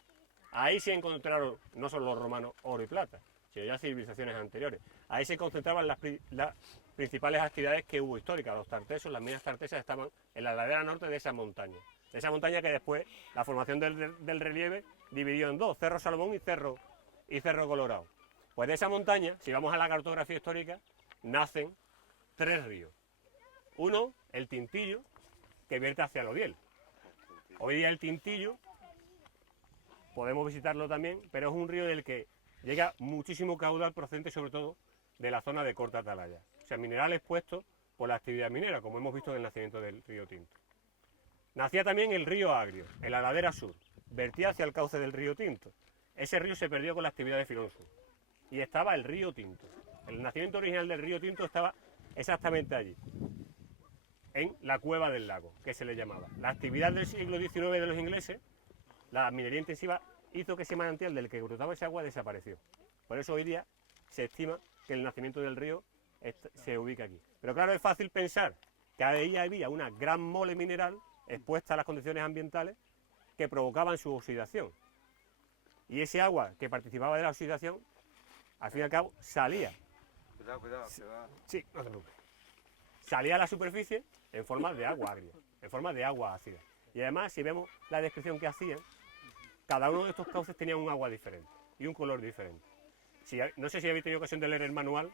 Ahí se encontraron no solo los romanos oro y plata, sino ya civilizaciones anteriores. Ahí se concentraban las principales actividades que hubo históricas. Los tartesos, las minas tartesas estaban en la ladera norte de esa montaña. De esa montaña que después la formación del relieve dividió en dos, Cerro Salomón y Cerro Colorado. Pues de esa montaña, si vamos a la cartografía histórica, nacen 3 ríos. Uno, el Tintillo, que vierte hacia el Odiel. Hoy día el Tintillo, podemos visitarlo también, pero es un río del que llega muchísimo caudal procedente sobre todo de la zona de corta atalaya. O sea, minerales puestos por la actividad minera, como hemos visto en el nacimiento del río Tinto. Nacía también el río Agrio, en la ladera sur, vertía hacia el cauce del río Tinto. Ese río se perdió con la actividad de Filón Sur. Y estaba el río Tinto. El nacimiento original del río Tinto estaba exactamente allí, en la cueva del lago, que se le llamaba. La actividad del siglo XIX de los ingleses, la minería intensiva, hizo que ese manantial del que brotaba esa agua desapareció. Por eso hoy día se estima que el nacimiento del río se ubica aquí. Pero claro, es fácil pensar que ahí había una gran mole mineral expuesta a las condiciones ambientales que provocaban su oxidación. Y ese agua que participaba de la oxidación, al fin y al cabo, salía. Cuidado, cuidado, cuidado. Sí, no te preocupes. Salía a la superficie en forma de agua agria, en forma de agua ácida. Y además, si vemos la descripción que hacían, cada uno de estos cauces tenía un agua diferente y un color diferente. No sé si habéis tenido ocasión de leer el manual.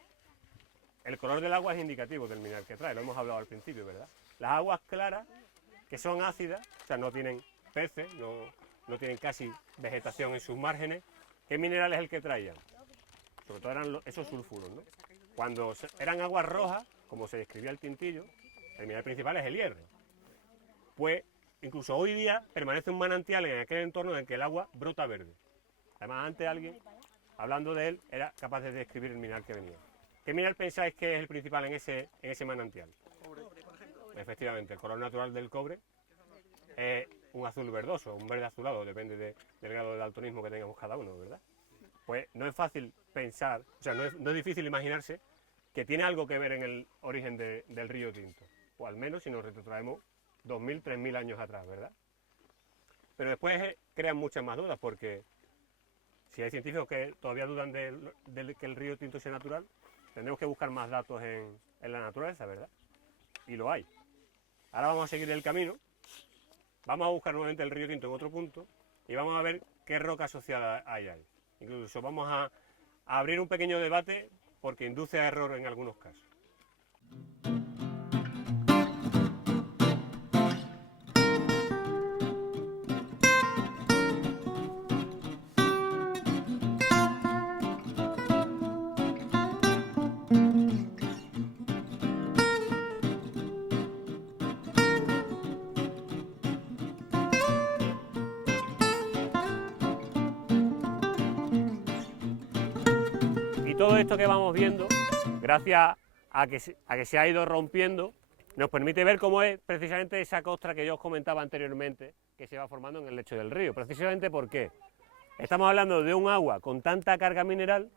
El color del agua es indicativo del mineral que trae, lo hemos hablado al principio, ¿verdad? Las aguas claras, que son ácidas, o sea, no tienen peces, no tienen casi vegetación en sus márgenes. ¿Qué mineral es el que traían? Sobre todo eran esos sulfuros, ¿no? Cuando eran aguas rojas, como se describía el tintillo, el mineral principal es el hierro. Pues incluso hoy día permanece un manantial en aquel entorno en el que el agua brota verde. Además, antes alguien, hablando de él, era capaz de describir el mineral que venía. ¿Qué mineral pensáis que es el principal en ese manantial? Cobre, por ejemplo. Efectivamente, el color natural del cobre es un azul verdoso, un verde azulado, depende del grado de daltonismo que tengamos cada uno, ¿verdad? Pues no es fácil pensar, o sea, no es difícil imaginarse que tiene algo que ver en el origen del río Tinto, o al menos si nos retrotraemos 2.000, 3.000 años atrás, ¿verdad? Pero después crean muchas más dudas, porque si hay científicos que todavía dudan de que el río Tinto sea natural, tendremos que buscar más datos en la naturaleza, ¿verdad? Y lo hay. Ahora vamos a seguir el camino, vamos a buscar nuevamente el río Tinto en otro punto y vamos a ver qué roca asociada hay ahí. Incluso vamos a abrir un pequeño debate porque induce a error en algunos casos. Y todo esto que vamos viendo, gracias a que se ha ido rompiendo, nos permite ver cómo es precisamente esa costra que yo os comentaba anteriormente, que se va formando en el lecho del río. Precisamente porque estamos hablando de un agua con tanta carga mineral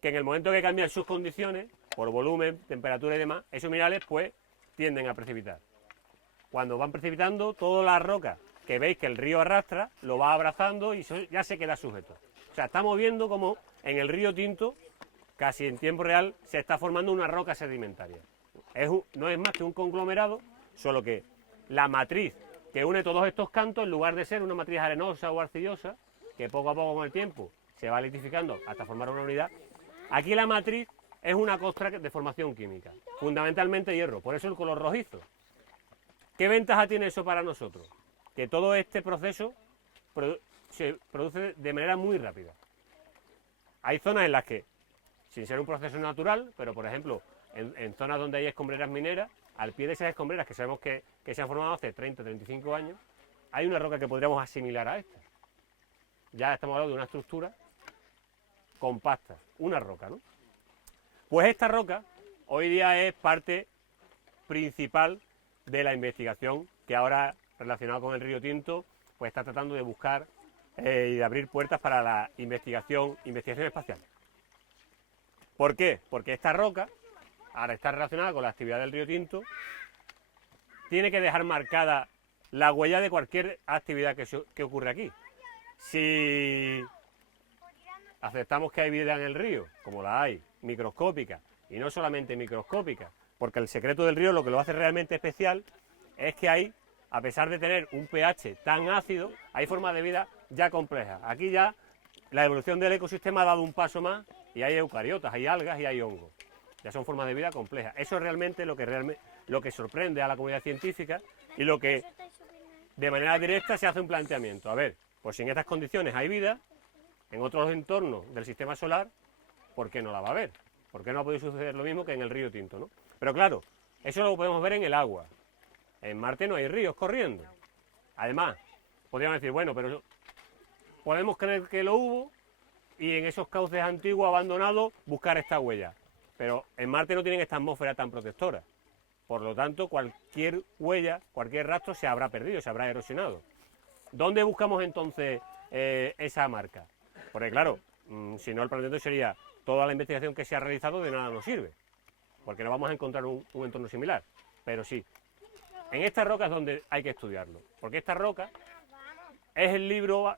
que en el momento que cambian sus condiciones, por volumen, temperatura y demás, esos minerales pues tienden a precipitar. Cuando van precipitando, toda la roca que veis que el río arrastra, lo va abrazando y ya se queda sujeto. O sea, estamos viendo como en el río Tinto, casi en tiempo real, se está formando una roca sedimentaria. No es más que un conglomerado, solo que la matriz que une todos estos cantos, en lugar de ser una matriz arenosa o arcillosa, que poco a poco con el tiempo se va litificando hasta formar una unidad, aquí la matriz es una costra de formación química, fundamentalmente hierro, por eso el color rojizo. ¿Qué ventaja tiene eso para nosotros? Que todo este proceso se produce de manera muy rápida. Hay zonas en las que, sin ser un proceso natural, pero por ejemplo, en zonas donde hay escombreras mineras, al pie de esas escombreras que sabemos que se han formado hace 30, 35 años, hay una roca que podríamos asimilar a esta. Ya estamos hablando de una estructura compacta, una roca, ¿no? Pues esta roca hoy día es parte principal de la investigación que ahora, relacionada con el río Tinto, pues está tratando de buscar y de abrir puertas para la investigación espacial. ¿Por qué? Porque esta roca, ahora está relacionada con la actividad del río Tinto, tiene que dejar marcada la huella de cualquier actividad que ocurre aquí. Si aceptamos que hay vida en el río, como la hay, microscópica, y no solamente microscópica, porque el secreto del río, lo que lo hace realmente especial, es que hay, a pesar de tener un pH tan ácido, hay formas de vida ya complejas. Aquí ya la evolución del ecosistema ha dado un paso más y hay eucariotas, hay algas y hay hongos. Ya son formas de vida complejas. Eso es realmente lo que sorprende a la comunidad científica y lo que de manera directa se hace un planteamiento. A ver, pues si en estas condiciones hay vida, en otros entornos del sistema solar, ¿por qué no la va a haber? ¿Por qué no ha podido suceder lo mismo que en el río Tinto, ¿no? Pero claro, eso lo podemos ver en el agua. En Marte no hay ríos corriendo. Además, podríamos decir, bueno, pero podemos creer que lo hubo y en esos cauces antiguos abandonados buscar esta huella. Pero en Marte no tienen esta atmósfera tan protectora. Por lo tanto, cualquier huella, cualquier rastro se habrá perdido, se habrá erosionado. ¿Dónde buscamos entonces esa marca? Porque claro, Si no, el planteamiento sería toda la investigación que se ha realizado de nada nos sirve, porque no vamos a encontrar un entorno similar. Pero sí, en estas rocas es donde hay que estudiarlo, porque esta roca es el libro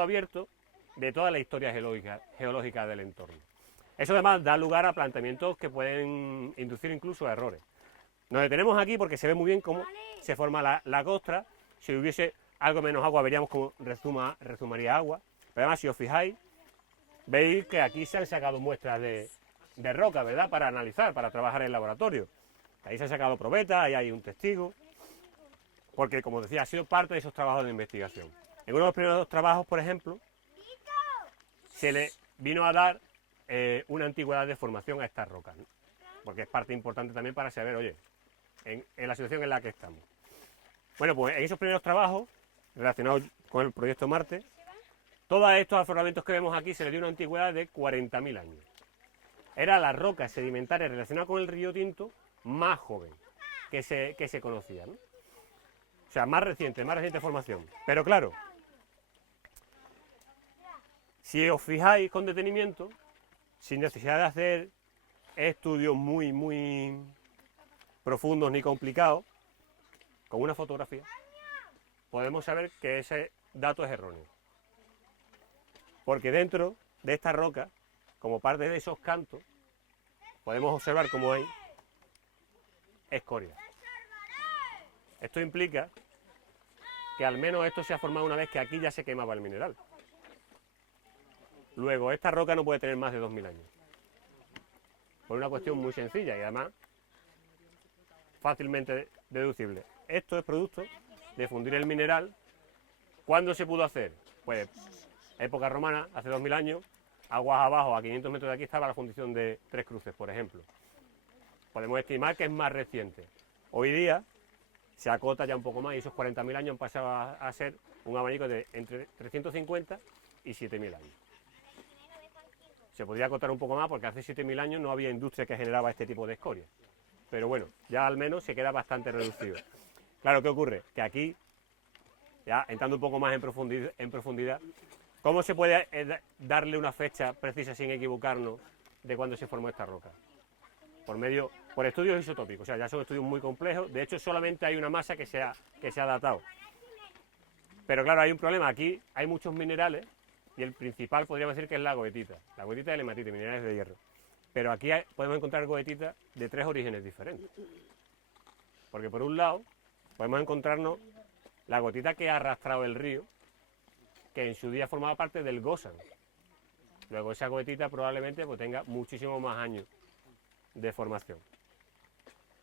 abierto de toda la historia geológica del entorno. Eso además da lugar a planteamientos que pueden inducir incluso a errores. Nos detenemos aquí porque se ve muy bien cómo se forma la costra. Si hubiese algo menos agua veríamos cómo rezumaría agua. Pero además, si os fijáis, veis que aquí se han sacado muestras de roca, ¿verdad? Para analizar, para trabajar en el laboratorio. Ahí se han sacado probetas, ahí hay un testigo. Porque, como decía, ha sido parte de esos trabajos de investigación. En uno de los primeros trabajos, por ejemplo, se le vino a dar una antigüedad de formación a estas rocas, ¿no? Porque es parte importante también para saber, oye, en la situación en la que estamos. Bueno, pues en esos primeros trabajos, relacionados con el proyecto Marte, todos estos afloramientos que vemos aquí se le dio una antigüedad de 40.000 años. Era la roca sedimentaria relacionada con el río Tinto más joven que se conocía, ¿no? O sea, más reciente formación. Pero claro, si os fijáis con detenimiento, sin necesidad de hacer estudios muy profundos ni complicados, con una fotografía, podemos saber que ese dato es erróneo. Porque dentro de esta roca, como parte de esos cantos, podemos observar cómo hay escoria. Esto implica que al menos esto se ha formado una vez que aquí ya se quemaba el mineral. Luego, esta roca no puede tener más de 2000 años. Por una cuestión muy sencilla y además fácilmente deducible. Esto es producto de fundir el mineral. ¿Cuándo se pudo hacer? Pues época romana, hace 2000 años, aguas abajo, a 500 metros de aquí estaba la fundición de Tres Cruces, por ejemplo. Podemos estimar que es más reciente. Hoy día se acota ya un poco más y esos 40.000 años han pasado a ser un abanico de entre 350 y 7.000 años. Se podría acotar un poco más porque hace 7.000 años no había industria que generaba este tipo de escoria. Pero bueno, ya al menos se queda bastante reducido. Claro, ¿qué ocurre? Que aquí, ya entrando un poco más en profundidad, ¿cómo se puede darle una fecha precisa sin equivocarnos de cuándo se formó esta roca? Por estudios isotópicos, o sea, ya son estudios muy complejos. De hecho, solamente hay una masa que se ha datado. Pero claro, hay un problema. Aquí hay muchos minerales y el principal podríamos decir que es la goetita. La goetita y la hematita, minerales de hierro. Pero aquí podemos encontrar goetitas de 3 orígenes diferentes. Porque por un lado, podemos encontrarnos la gotita que ha arrastrado el río, que en su día formaba parte del Gosan. Luego esa goetita probablemente pues, tenga muchísimos más años de formación.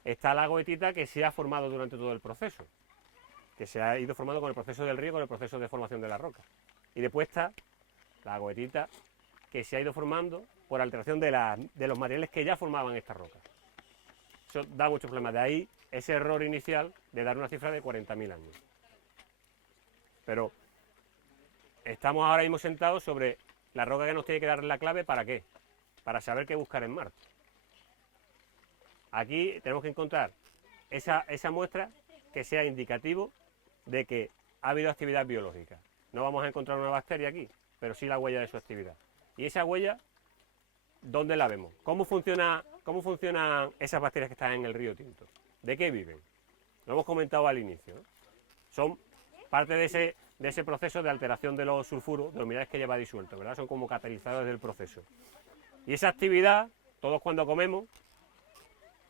Está la goetita que se ha formado durante todo el proceso, que se ha ido formando con el proceso del río, con el proceso de formación de la roca. Y después está la goetita que se ha ido formando por alteración de los materiales que ya formaban esta roca. Eso da muchos problemas. De ahí ese error inicial de dar una cifra de 40.000 años. Pero estamos ahora mismo sentados sobre la roca que nos tiene que dar la clave, ¿para qué? Para saber qué buscar en Marte. Aquí tenemos que encontrar esa muestra que sea indicativo de que ha habido actividad biológica. No vamos a encontrar una bacteria aquí, pero sí la huella de su actividad. Y esa huella, ¿dónde la vemos? ¿Cómo funcionan esas bacterias que están en el río Tinto? ¿De qué viven? Lo hemos comentado al inicio, ¿no? Son parte de ese proceso de alteración de los sulfuros, de los minerales que lleva disueltos, ¿verdad? Son como catalizadores del proceso. Y esa actividad, todos cuando comemos,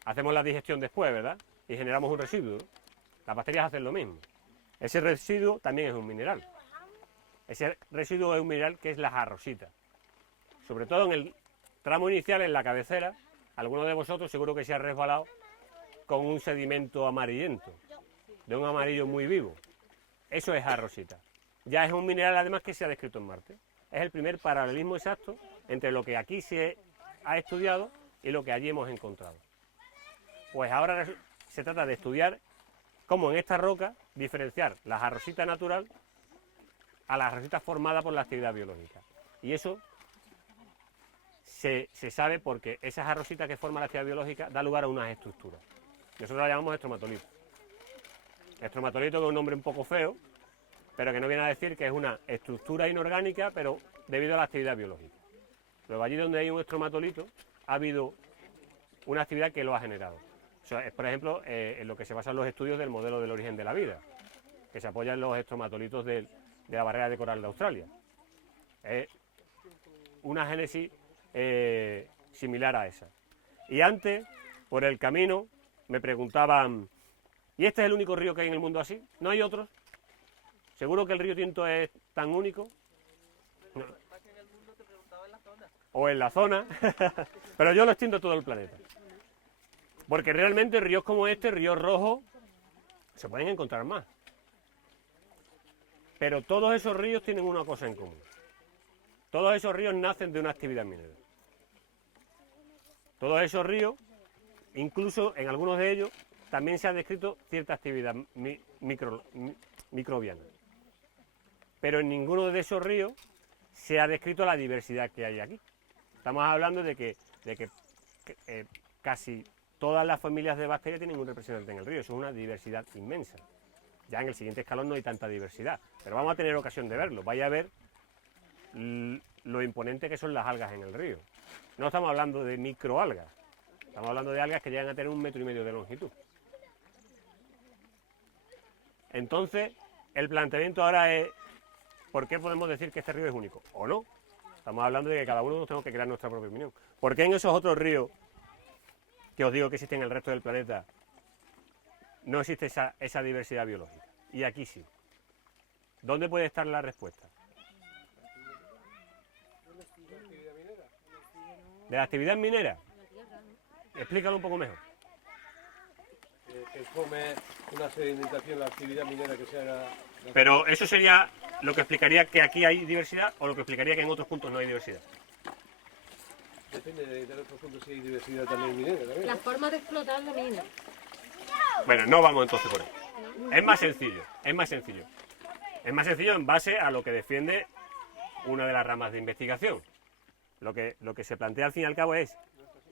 hacemos la digestión después, ¿verdad? Y generamos un residuo. Las bacterias hacen lo mismo. Ese residuo también es un mineral. Ese residuo es un mineral que es la jarrosita. Sobre todo en el tramo inicial, en la cabecera, alguno de vosotros seguro que se ha resbalado con un sedimento amarillento, de un amarillo muy vivo. Eso es jarrosita. Ya es un mineral además que se ha descrito en Marte. Es el primer paralelismo exacto entre lo que aquí se ha estudiado y lo que allí hemos encontrado. Pues ahora se trata de estudiar cómo en esta roca diferenciar la jarrosita natural a la jarrosita formada por la actividad biológica. Y eso se sabe porque esa jarrosita que forma la actividad biológica da lugar a unas estructuras. Nosotros la llamamos estromatolito. Estromatolito, que es un nombre un poco feo, pero que no viene a decir que es una estructura inorgánica, pero debido a la actividad biológica. Luego allí donde hay un estromatolito ha habido una actividad que lo ha generado. O sea, es, por ejemplo, en lo que se basan los estudios del modelo del origen de la vida, que se apoya en los estromatolitos de la barrera de coral de Australia. Es una génesis similar a esa. Y antes, por el camino, me preguntaban, ¿y este es el único río que hay en el mundo así? ¿No hay otros? ¿Seguro que el río Tinto es tan único? No. O en la zona, pero yo lo extiendo todo el planeta. Porque realmente ríos como este, ríos rojos, se pueden encontrar más. Pero todos esos ríos tienen una cosa en común. Todos esos ríos nacen de una actividad minera. Todos esos ríos, incluso en algunos de ellos, también se ha descrito cierta actividad microbiana. Pero en ninguno de esos ríos se ha descrito la diversidad que hay aquí. Estamos hablando de que casi todas las familias de bacterias tienen un representante en el río. Eso es una diversidad inmensa. Ya en el siguiente escalón no hay tanta diversidad, pero vamos a tener ocasión de verlo. Vaya a ver lo imponente que son las algas en el río. No estamos hablando de microalgas, estamos hablando de algas que llegan a tener 1,5 metros de longitud. Entonces, el planteamiento ahora es, ¿por qué podemos decir que este río es único? ¿O no? Estamos hablando de que cada uno nos tenemos que crear nuestra propia opinión. ¿Por qué en esos otros ríos que os digo que existen en el resto del planeta no existe esa diversidad biológica? Y aquí sí. ¿Dónde puede estar la respuesta? ¿De la actividad minera? Explícalo un poco mejor. Que come una sedimentación, la actividad minera que se haga. Pero eso sería lo que explicaría que aquí hay diversidad o lo que explicaría que en otros puntos no hay diversidad. Depende de otros puntos si hay diversidad también minera. ¿También? La forma de explotar la mina. Bueno, no vamos entonces por ahí. Es más sencillo, es más sencillo. Es más sencillo en base a lo que defiende una de las ramas de investigación. Lo que se plantea al fin y al cabo es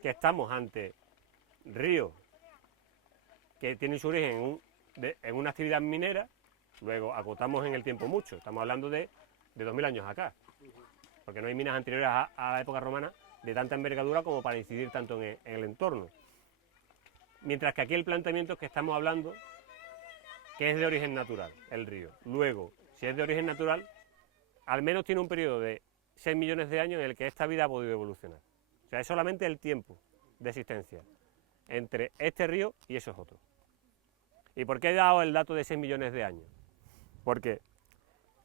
que estamos ante ríos que tienen su origen en una actividad minera, luego acotamos en el tiempo mucho, estamos hablando de 2000 años acá, porque no hay minas anteriores a la época romana de tanta envergadura como para incidir tanto en el entorno. Mientras que aquí el planteamiento es que estamos hablando que es de origen natural, el río. Luego, si es de origen natural, al menos tiene un periodo de 6 millones de años en el que esta vida ha podido evolucionar. O sea, es solamente el tiempo de existencia entre este río y esos otros. ¿Y por qué he dado el dato de 6 millones de años? Porque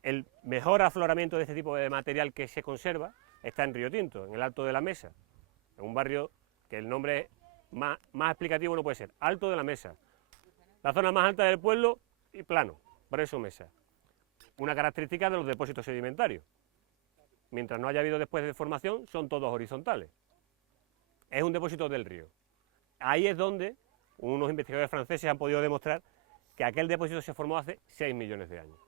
el mejor afloramiento de este tipo de material que se conserva está en Río Tinto, en el Alto de la Mesa, en un barrio que el nombre más explicativo no puede ser, Alto de la Mesa, la zona más alta del pueblo y plano, por eso Mesa. Una característica de los depósitos sedimentarios. Mientras no haya habido después de formación, son todos horizontales. Es un depósito del río. Ahí es donde unos investigadores franceses han podido demostrar que aquel depósito se formó hace 6 millones de años.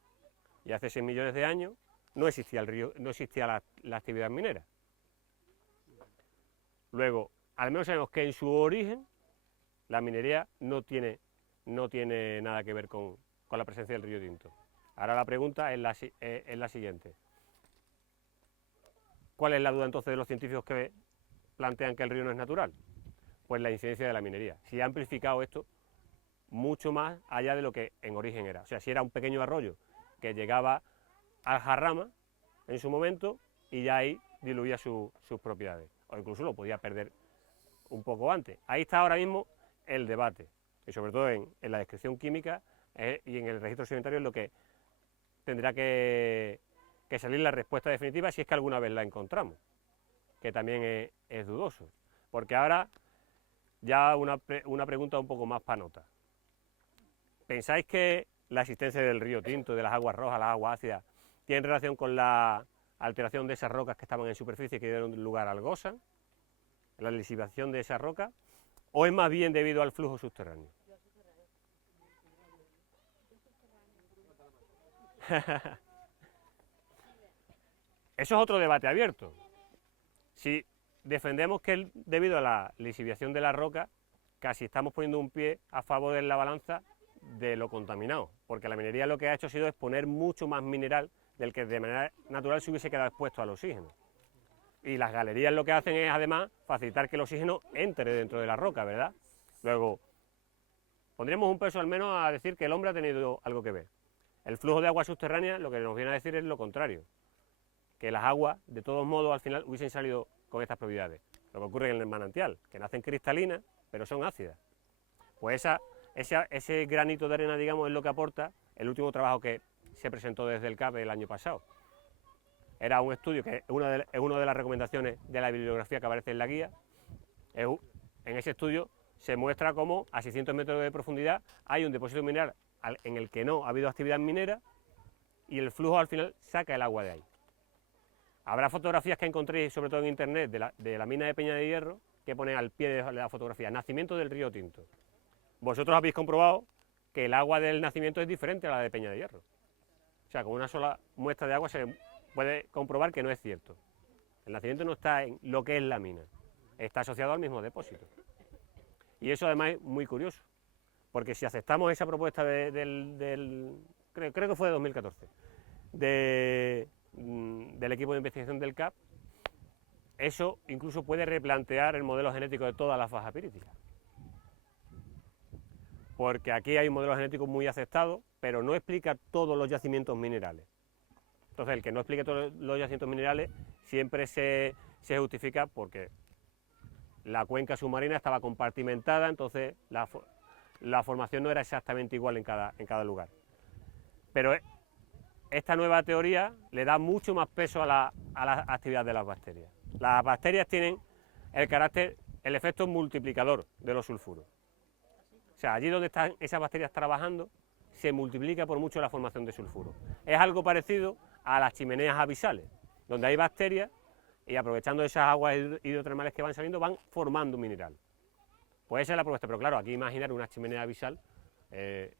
Y hace 6 millones de años no existía el río, no existía la actividad minera. Luego, al menos sabemos que en su origen la minería no tiene nada que ver con la presencia del río Tinto. Ahora la pregunta es la siguiente. ¿Cuál es la duda entonces de los científicos que plantean que el río no es natural? Pues la incidencia de la minería. Si ha amplificado esto mucho más allá de lo que en origen era. O sea, si era un pequeño arroyo que llegaba al Jarrama en su momento y ya ahí diluía sus propiedades. O incluso lo podía perder un poco antes. Ahí está ahora mismo el debate. Y sobre todo en la descripción química y en el registro sedimentario es lo que tendrá que salir la respuesta definitiva si es que alguna vez la encontramos, que también es dudoso. Porque ahora ya una pregunta un poco más panota. ¿Pensáis que la existencia del río Tinto, de las aguas rojas, las aguas ácidas, tiene relación con la alteración de esas rocas que estaban en superficie que dieron lugar al Gosan, la lisivación de esas rocas, o es más bien debido al flujo subterráneo? Eso es otro debate abierto. Si defendemos que debido a la lisivación de la roca, casi estamos poniendo un pie a favor de la balanza de lo contaminado, porque la minería lo que ha hecho ha sido exponer mucho más mineral del que de manera natural se hubiese quedado expuesto al oxígeno. Y las galerías lo que hacen es, además, facilitar que el oxígeno entre dentro de la roca, ¿verdad? Luego, pondríamos un peso al menos a decir que el hombre ha tenido algo que ver. El flujo de agua subterránea lo que nos viene a decir es lo contrario, que las aguas, de todos modos, al final hubiesen salido con estas propiedades. Lo que ocurre en el manantial, que nacen cristalinas, pero son ácidas. Pues ese granito de arena, digamos, es lo que aporta el último trabajo que se presentó desde el CAP el año pasado. Era un estudio que es una de las recomendaciones de la bibliografía que aparece en la guía. En ese estudio se muestra cómo a 600 metros de profundidad hay un depósito mineral en el que no ha habido actividad minera y el flujo al final saca el agua de ahí. Habrá fotografías que encontréis, sobre todo en internet, de la mina de Peña de Hierro, que pone al pie de la fotografía, nacimiento del río Tinto. Vosotros habéis comprobado que el agua del nacimiento es diferente a la de Peña de Hierro. O sea, con una sola muestra de agua se puede comprobar que no es cierto. El nacimiento no está en lo que es la mina, está asociado al mismo depósito. Y eso además es muy curioso, porque si aceptamos esa propuesta creo que fue de 2014, del equipo de investigación del CAP, eso incluso puede replantear el modelo genético de toda la faja pirítica. Porque aquí hay un modelo genético muy aceptado, pero no explica todos los yacimientos minerales. Entonces, el que no explique todos los yacimientos minerales siempre se justifica porque la cuenca submarina estaba compartimentada, entonces la formación no era exactamente igual en cada lugar. Pero esta nueva teoría le da mucho más peso a la actividad de las bacterias. Las bacterias tienen el efecto multiplicador de los sulfuros. O sea, allí donde están esas bacterias trabajando, se multiplica por mucho la formación de sulfuro. Es algo parecido a las chimeneas abisales, donde hay bacterias y aprovechando esas aguas hidrotermales que van saliendo, van formando un mineral. Pues esa es la propuesta, pero claro, aquí imaginar una chimenea abisal es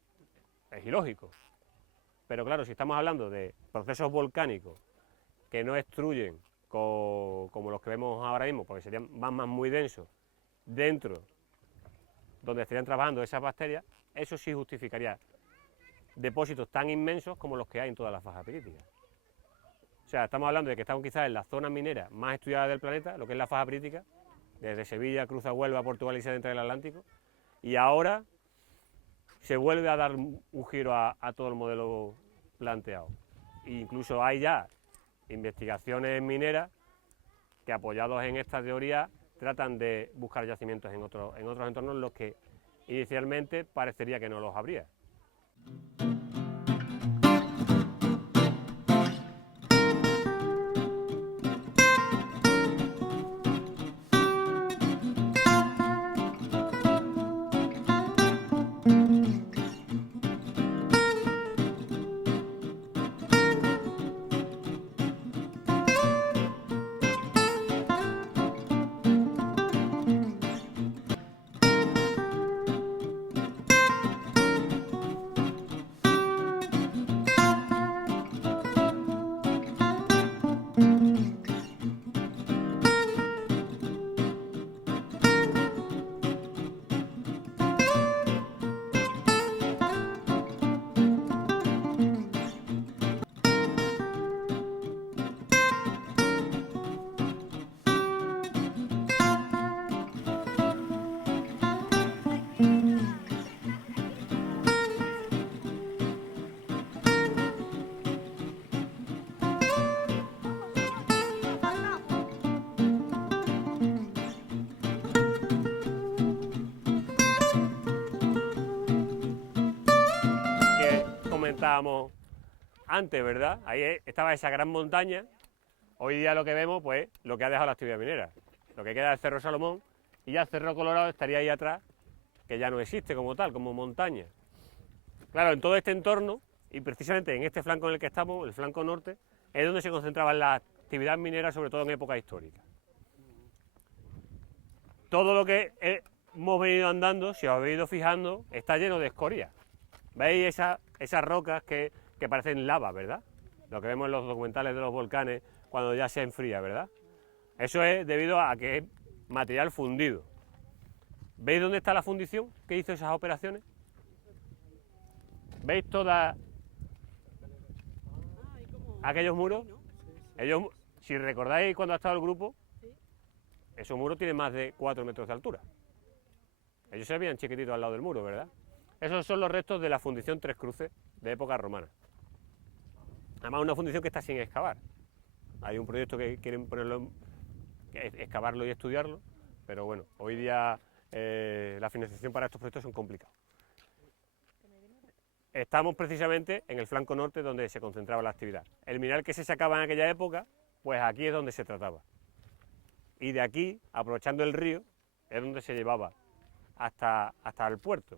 ilógico. Pero claro, si estamos hablando de procesos volcánicos que no extruyen como los que vemos ahora mismo, porque serían magmas muy densos, dentro donde estarían trabajando esas bacterias, eso sí justificaría depósitos tan inmensos como los que hay en toda la faja pirítica. O sea, estamos hablando de que estamos quizás en la zona minera más estudiada del planeta, lo que es la faja pirítica, desde Sevilla, cruza Huelva, Portugal y se adentra en el Atlántico, y ahora se vuelve a dar un giro a todo el modelo planteado. E incluso hay ya investigaciones mineras que, apoyados en esta teoría, tratan de buscar yacimientos en otros entornos en los que inicialmente parecería que no los habría. Comentábamos antes, ¿verdad? Ahí estaba esa gran montaña. Hoy día lo que vemos, pues, lo que ha dejado la actividad minera. Lo que queda es el Cerro Salomón y ya el Cerro Colorado estaría ahí atrás, que ya no existe como tal, como montaña. Claro, en todo este entorno, y precisamente en este flanco en el que estamos, el flanco norte, es donde se concentraba la actividad minera, sobre todo en época histórica. Todo lo que hemos venido andando, si os habéis ido fijando, está lleno de escoria. ¿Veis esas rocas que parecen lava, verdad? Lo que vemos en los documentales de los volcanes cuando ya se enfría, ¿verdad? Eso es debido a que es material fundido. ¿Veis dónde está la fundición que hizo esas operaciones? ¿Veis todos aquellos muros? Ellos Si recordáis cuando ha estado el grupo, esos muros tienen más de 4 metros de altura. Ellos se veían chiquititos al lado del muro, ¿verdad? Esos son los restos de la fundición Tres Cruces de época romana. Además, una fundición que está sin excavar. Hay un proyecto que quieren ponerlo, excavarlo y estudiarlo, pero bueno, hoy día la financiación para estos proyectos son complicados. Estamos precisamente en el flanco norte donde se concentraba la actividad. El mineral que se sacaba en aquella época, pues aquí es donde se trataba. Y de aquí, aprovechando el río, es donde se llevaba hasta el puerto,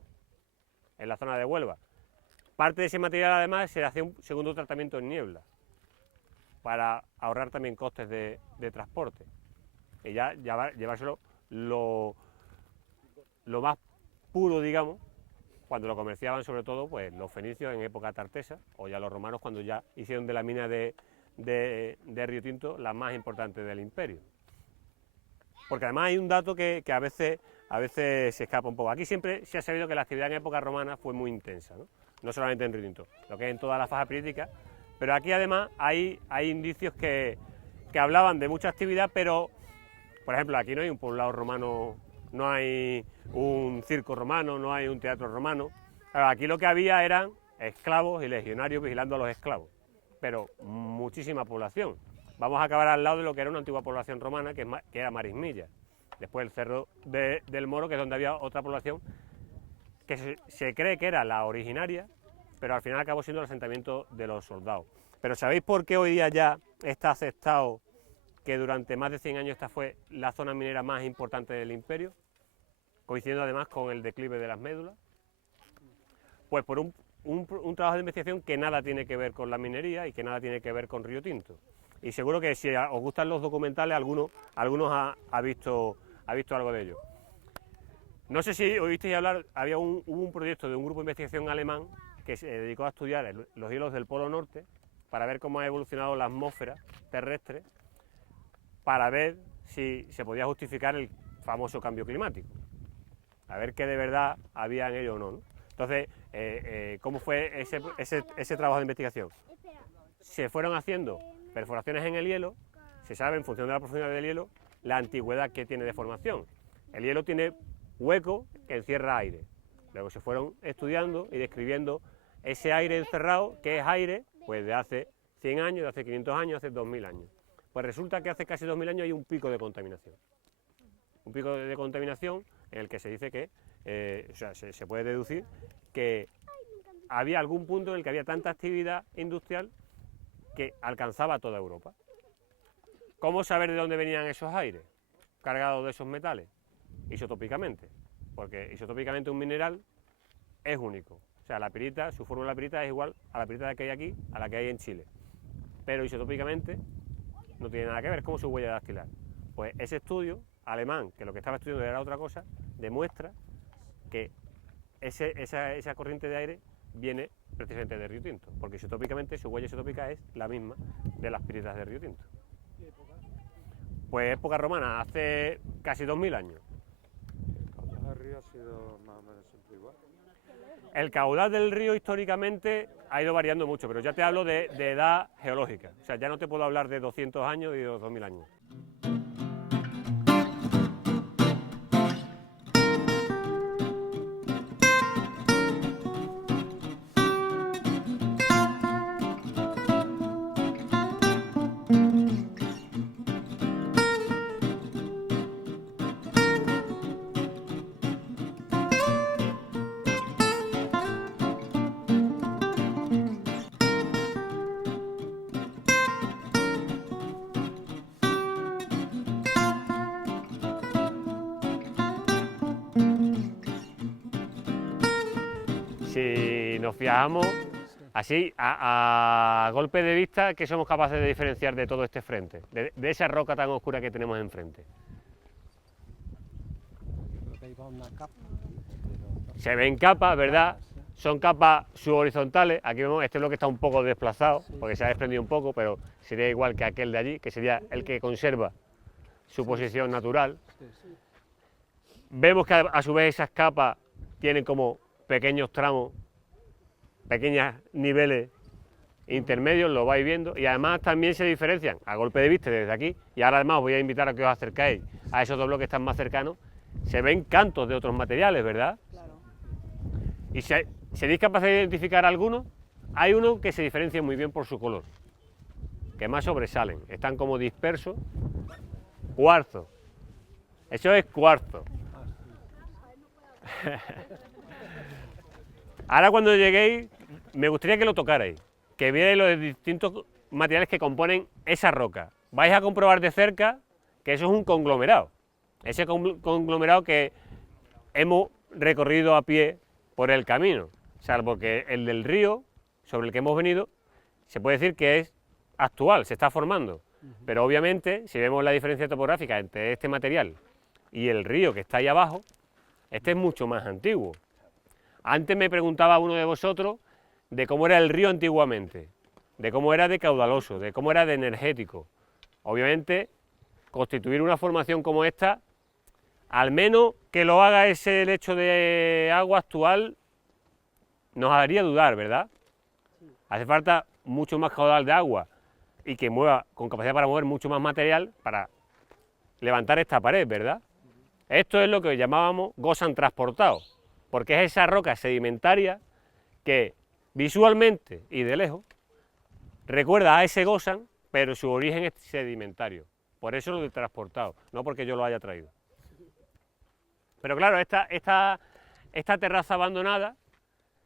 en la zona de Huelva. Parte de ese material además se hacía un segundo tratamiento en niebla, para ahorrar también costes de transporte. Y ya llevárselo lo más puro, digamos, cuando lo comerciaban sobre todo pues los fenicios en época tartesa, o ya los romanos cuando ya hicieron de la mina de Río Tinto la más importante del imperio. Porque además hay un dato que a veces se escapa un poco. Aquí siempre se ha sabido que la actividad en época romana fue muy intensa, no solamente en Río Tinto, lo que es en toda la faja pirítica, pero aquí además hay indicios que hablaban de mucha actividad, pero, por ejemplo, aquí no hay un poblado romano, no hay un circo romano, no hay un teatro romano. Aquí lo que había eran esclavos y legionarios vigilando a los esclavos, pero muchísima población. Vamos a acabar al lado de lo que era una antigua población romana, que era Marismilla. Después el Cerro del Moro, que es donde había otra población que se cree que era la originaria, pero al final acabó siendo el asentamiento de los soldados. Pero ¿sabéis por qué hoy día ya está aceptado que durante más de 100 años esta fue la zona minera más importante del imperio? Coincidiendo además con el declive de las médulas. Pues por un trabajo de investigación que nada tiene que ver con la minería y que nada tiene que ver con Río Tinto. Y seguro que si os gustan los documentales, algunos ha visto algo de ello. No sé si oísteis hablar, hubo un proyecto de un grupo de investigación alemán que se dedicó a estudiar los hielos del Polo Norte para ver cómo ha evolucionado la atmósfera terrestre, para ver si se podía justificar el famoso cambio climático, a ver qué de verdad había en ello o no. Entonces, ¿cómo fue ese trabajo de investigación? Se fueron haciendo perforaciones en el hielo, se sabe en función de la profundidad del hielo la antigüedad que tiene de formación. El hielo tiene hueco que encierra aire. Luego se fueron estudiando y describiendo ese aire encerrado, que es aire pues de hace 100 años, de hace 500 años, hace 2000 años. Pues resulta que hace casi 2000 años hay un pico de contaminación. Un pico de contaminación en el que se dice que, se puede deducir que había algún punto en el que había tanta actividad industrial que alcanzaba toda Europa. ¿Cómo saber de dónde venían esos aires cargados de esos metales? Isotópicamente, porque isotópicamente un mineral es único. O sea, la pirita, su fórmula de pirita es igual a la pirita que hay aquí, a la que hay en Chile. Pero isotópicamente no tiene nada que ver, es como su huella dactilar. Pues ese estudio alemán, que lo que estaba estudiando era otra cosa, demuestra que esa corriente de aire viene precisamente de Río Tinto, porque isotópicamente su huella isotópica es la misma de las piritas de Río Tinto. Pues época romana, hace casi 2000 años. ¿El caudal del río ha sido más o menos siempre igual? El caudal del río históricamente ha ido variando mucho, pero ya te hablo de edad geológica. O sea, ya no te puedo hablar de 200 años y de 2000 años. Si nos fijamos así, a golpe de vista, ¿qué somos capaces de diferenciar de todo este frente? De esa roca tan oscura que tenemos enfrente. Se ven capas, ¿verdad? Son capas subhorizontales. Aquí vemos, este bloque está un poco desplazado, porque se ha desprendido un poco, pero sería igual que aquel de allí, que sería el que conserva su posición natural. Vemos que a su vez esas capas tienen como pequeños tramos, pequeños niveles intermedios, lo vais viendo, y además también se diferencian a golpe de vista desde aquí, y ahora además os voy a invitar a que os acercáis a esos dos bloques que están más cercanos, se ven cantos de otros materiales, ¿verdad? Claro. Y si seréis capaces de identificar algunos, hay uno que se diferencia muy bien por su color, que más sobresalen, están como dispersos. Cuarzo, eso es cuarzo. Ahora cuando lleguéis, me gustaría que lo tocarais, que vierais los distintos materiales que componen esa roca. Vais a comprobar de cerca que eso es un conglomerado, ese conglomerado que hemos recorrido a pie por el camino, salvo que el del río, sobre el que hemos venido, se puede decir que es actual, se está formando, pero obviamente si vemos la diferencia topográfica entre este material y el río que está ahí abajo, este es mucho más antiguo. Antes me preguntaba uno de vosotros de cómo era el río antiguamente, de cómo era de caudaloso, de cómo era de energético. Obviamente, constituir una formación como esta, al menos que lo haga ese lecho de agua actual, nos haría dudar, ¿verdad? Hace falta mucho más caudal de agua y que mueva, con capacidad para mover mucho más material para levantar esta pared, ¿verdad? Esto es lo que llamábamos gosan transportado, porque es esa roca sedimentaria que visualmente y de lejos recuerda a ese gosan, pero su origen es sedimentario. Por eso lo de transportado, no porque yo lo haya traído. Pero claro, esta terraza abandonada,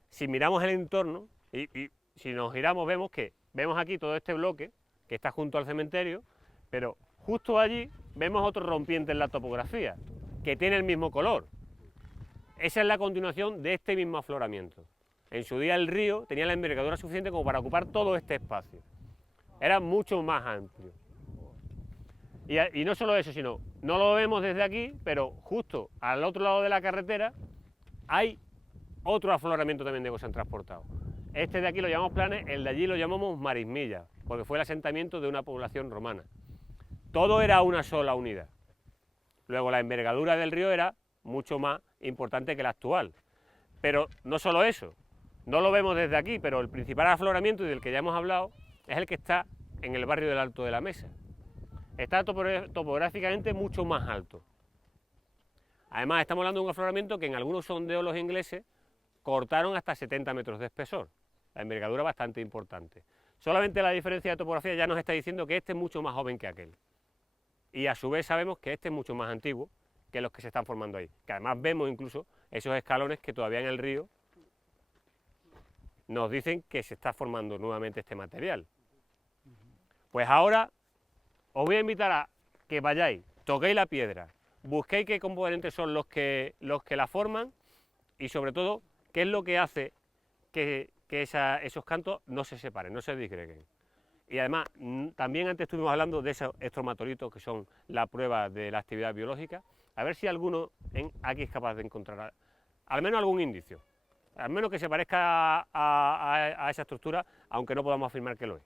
si miramos el entorno y si nos giramos vemos aquí todo este bloque que está junto al cementerio, pero justo allí vemos otro rompiente en la topografía, que tiene el mismo color. Esa es la continuación de este mismo afloramiento. En su día el río tenía la envergadura suficiente como para ocupar todo este espacio. Era mucho más amplio. Y no solo eso, sino, no lo vemos desde aquí, pero justo al otro lado de la carretera hay otro afloramiento también de gosan transportado. Este de aquí lo llamamos Planes, el de allí lo llamamos Marismilla, porque fue el asentamiento de una población romana. Todo era una sola unidad. Luego la envergadura del río era mucho más importante que la actual. Pero no solo eso, no lo vemos desde aquí, pero el principal afloramiento y del que ya hemos hablado es el que está en el barrio del Alto de la Mesa. Está topográficamente mucho más alto. Además estamos hablando de un afloramiento que en algunos sondeos los ingleses cortaron hasta 70 metros de espesor, la envergadura bastante importante. Solamente la diferencia de topografía ya nos está diciendo que este es mucho más joven que aquel. Y a su vez sabemos que este es mucho más antiguo que los que se están formando ahí. Que además vemos incluso esos escalones que todavía en el río nos dicen que se está formando nuevamente este material. Pues ahora os voy a invitar a que vayáis, toquéis la piedra, busquéis qué componentes son los que la forman y sobre todo qué es lo que hace que esos cantos no se separen, no se disgreguen. Y además, también antes estuvimos hablando de esos estromatolitos que son la prueba de la actividad biológica, a ver si alguno aquí es capaz de encontrar al menos algún indicio, al menos que se parezca a esa estructura, aunque no podamos afirmar que lo es.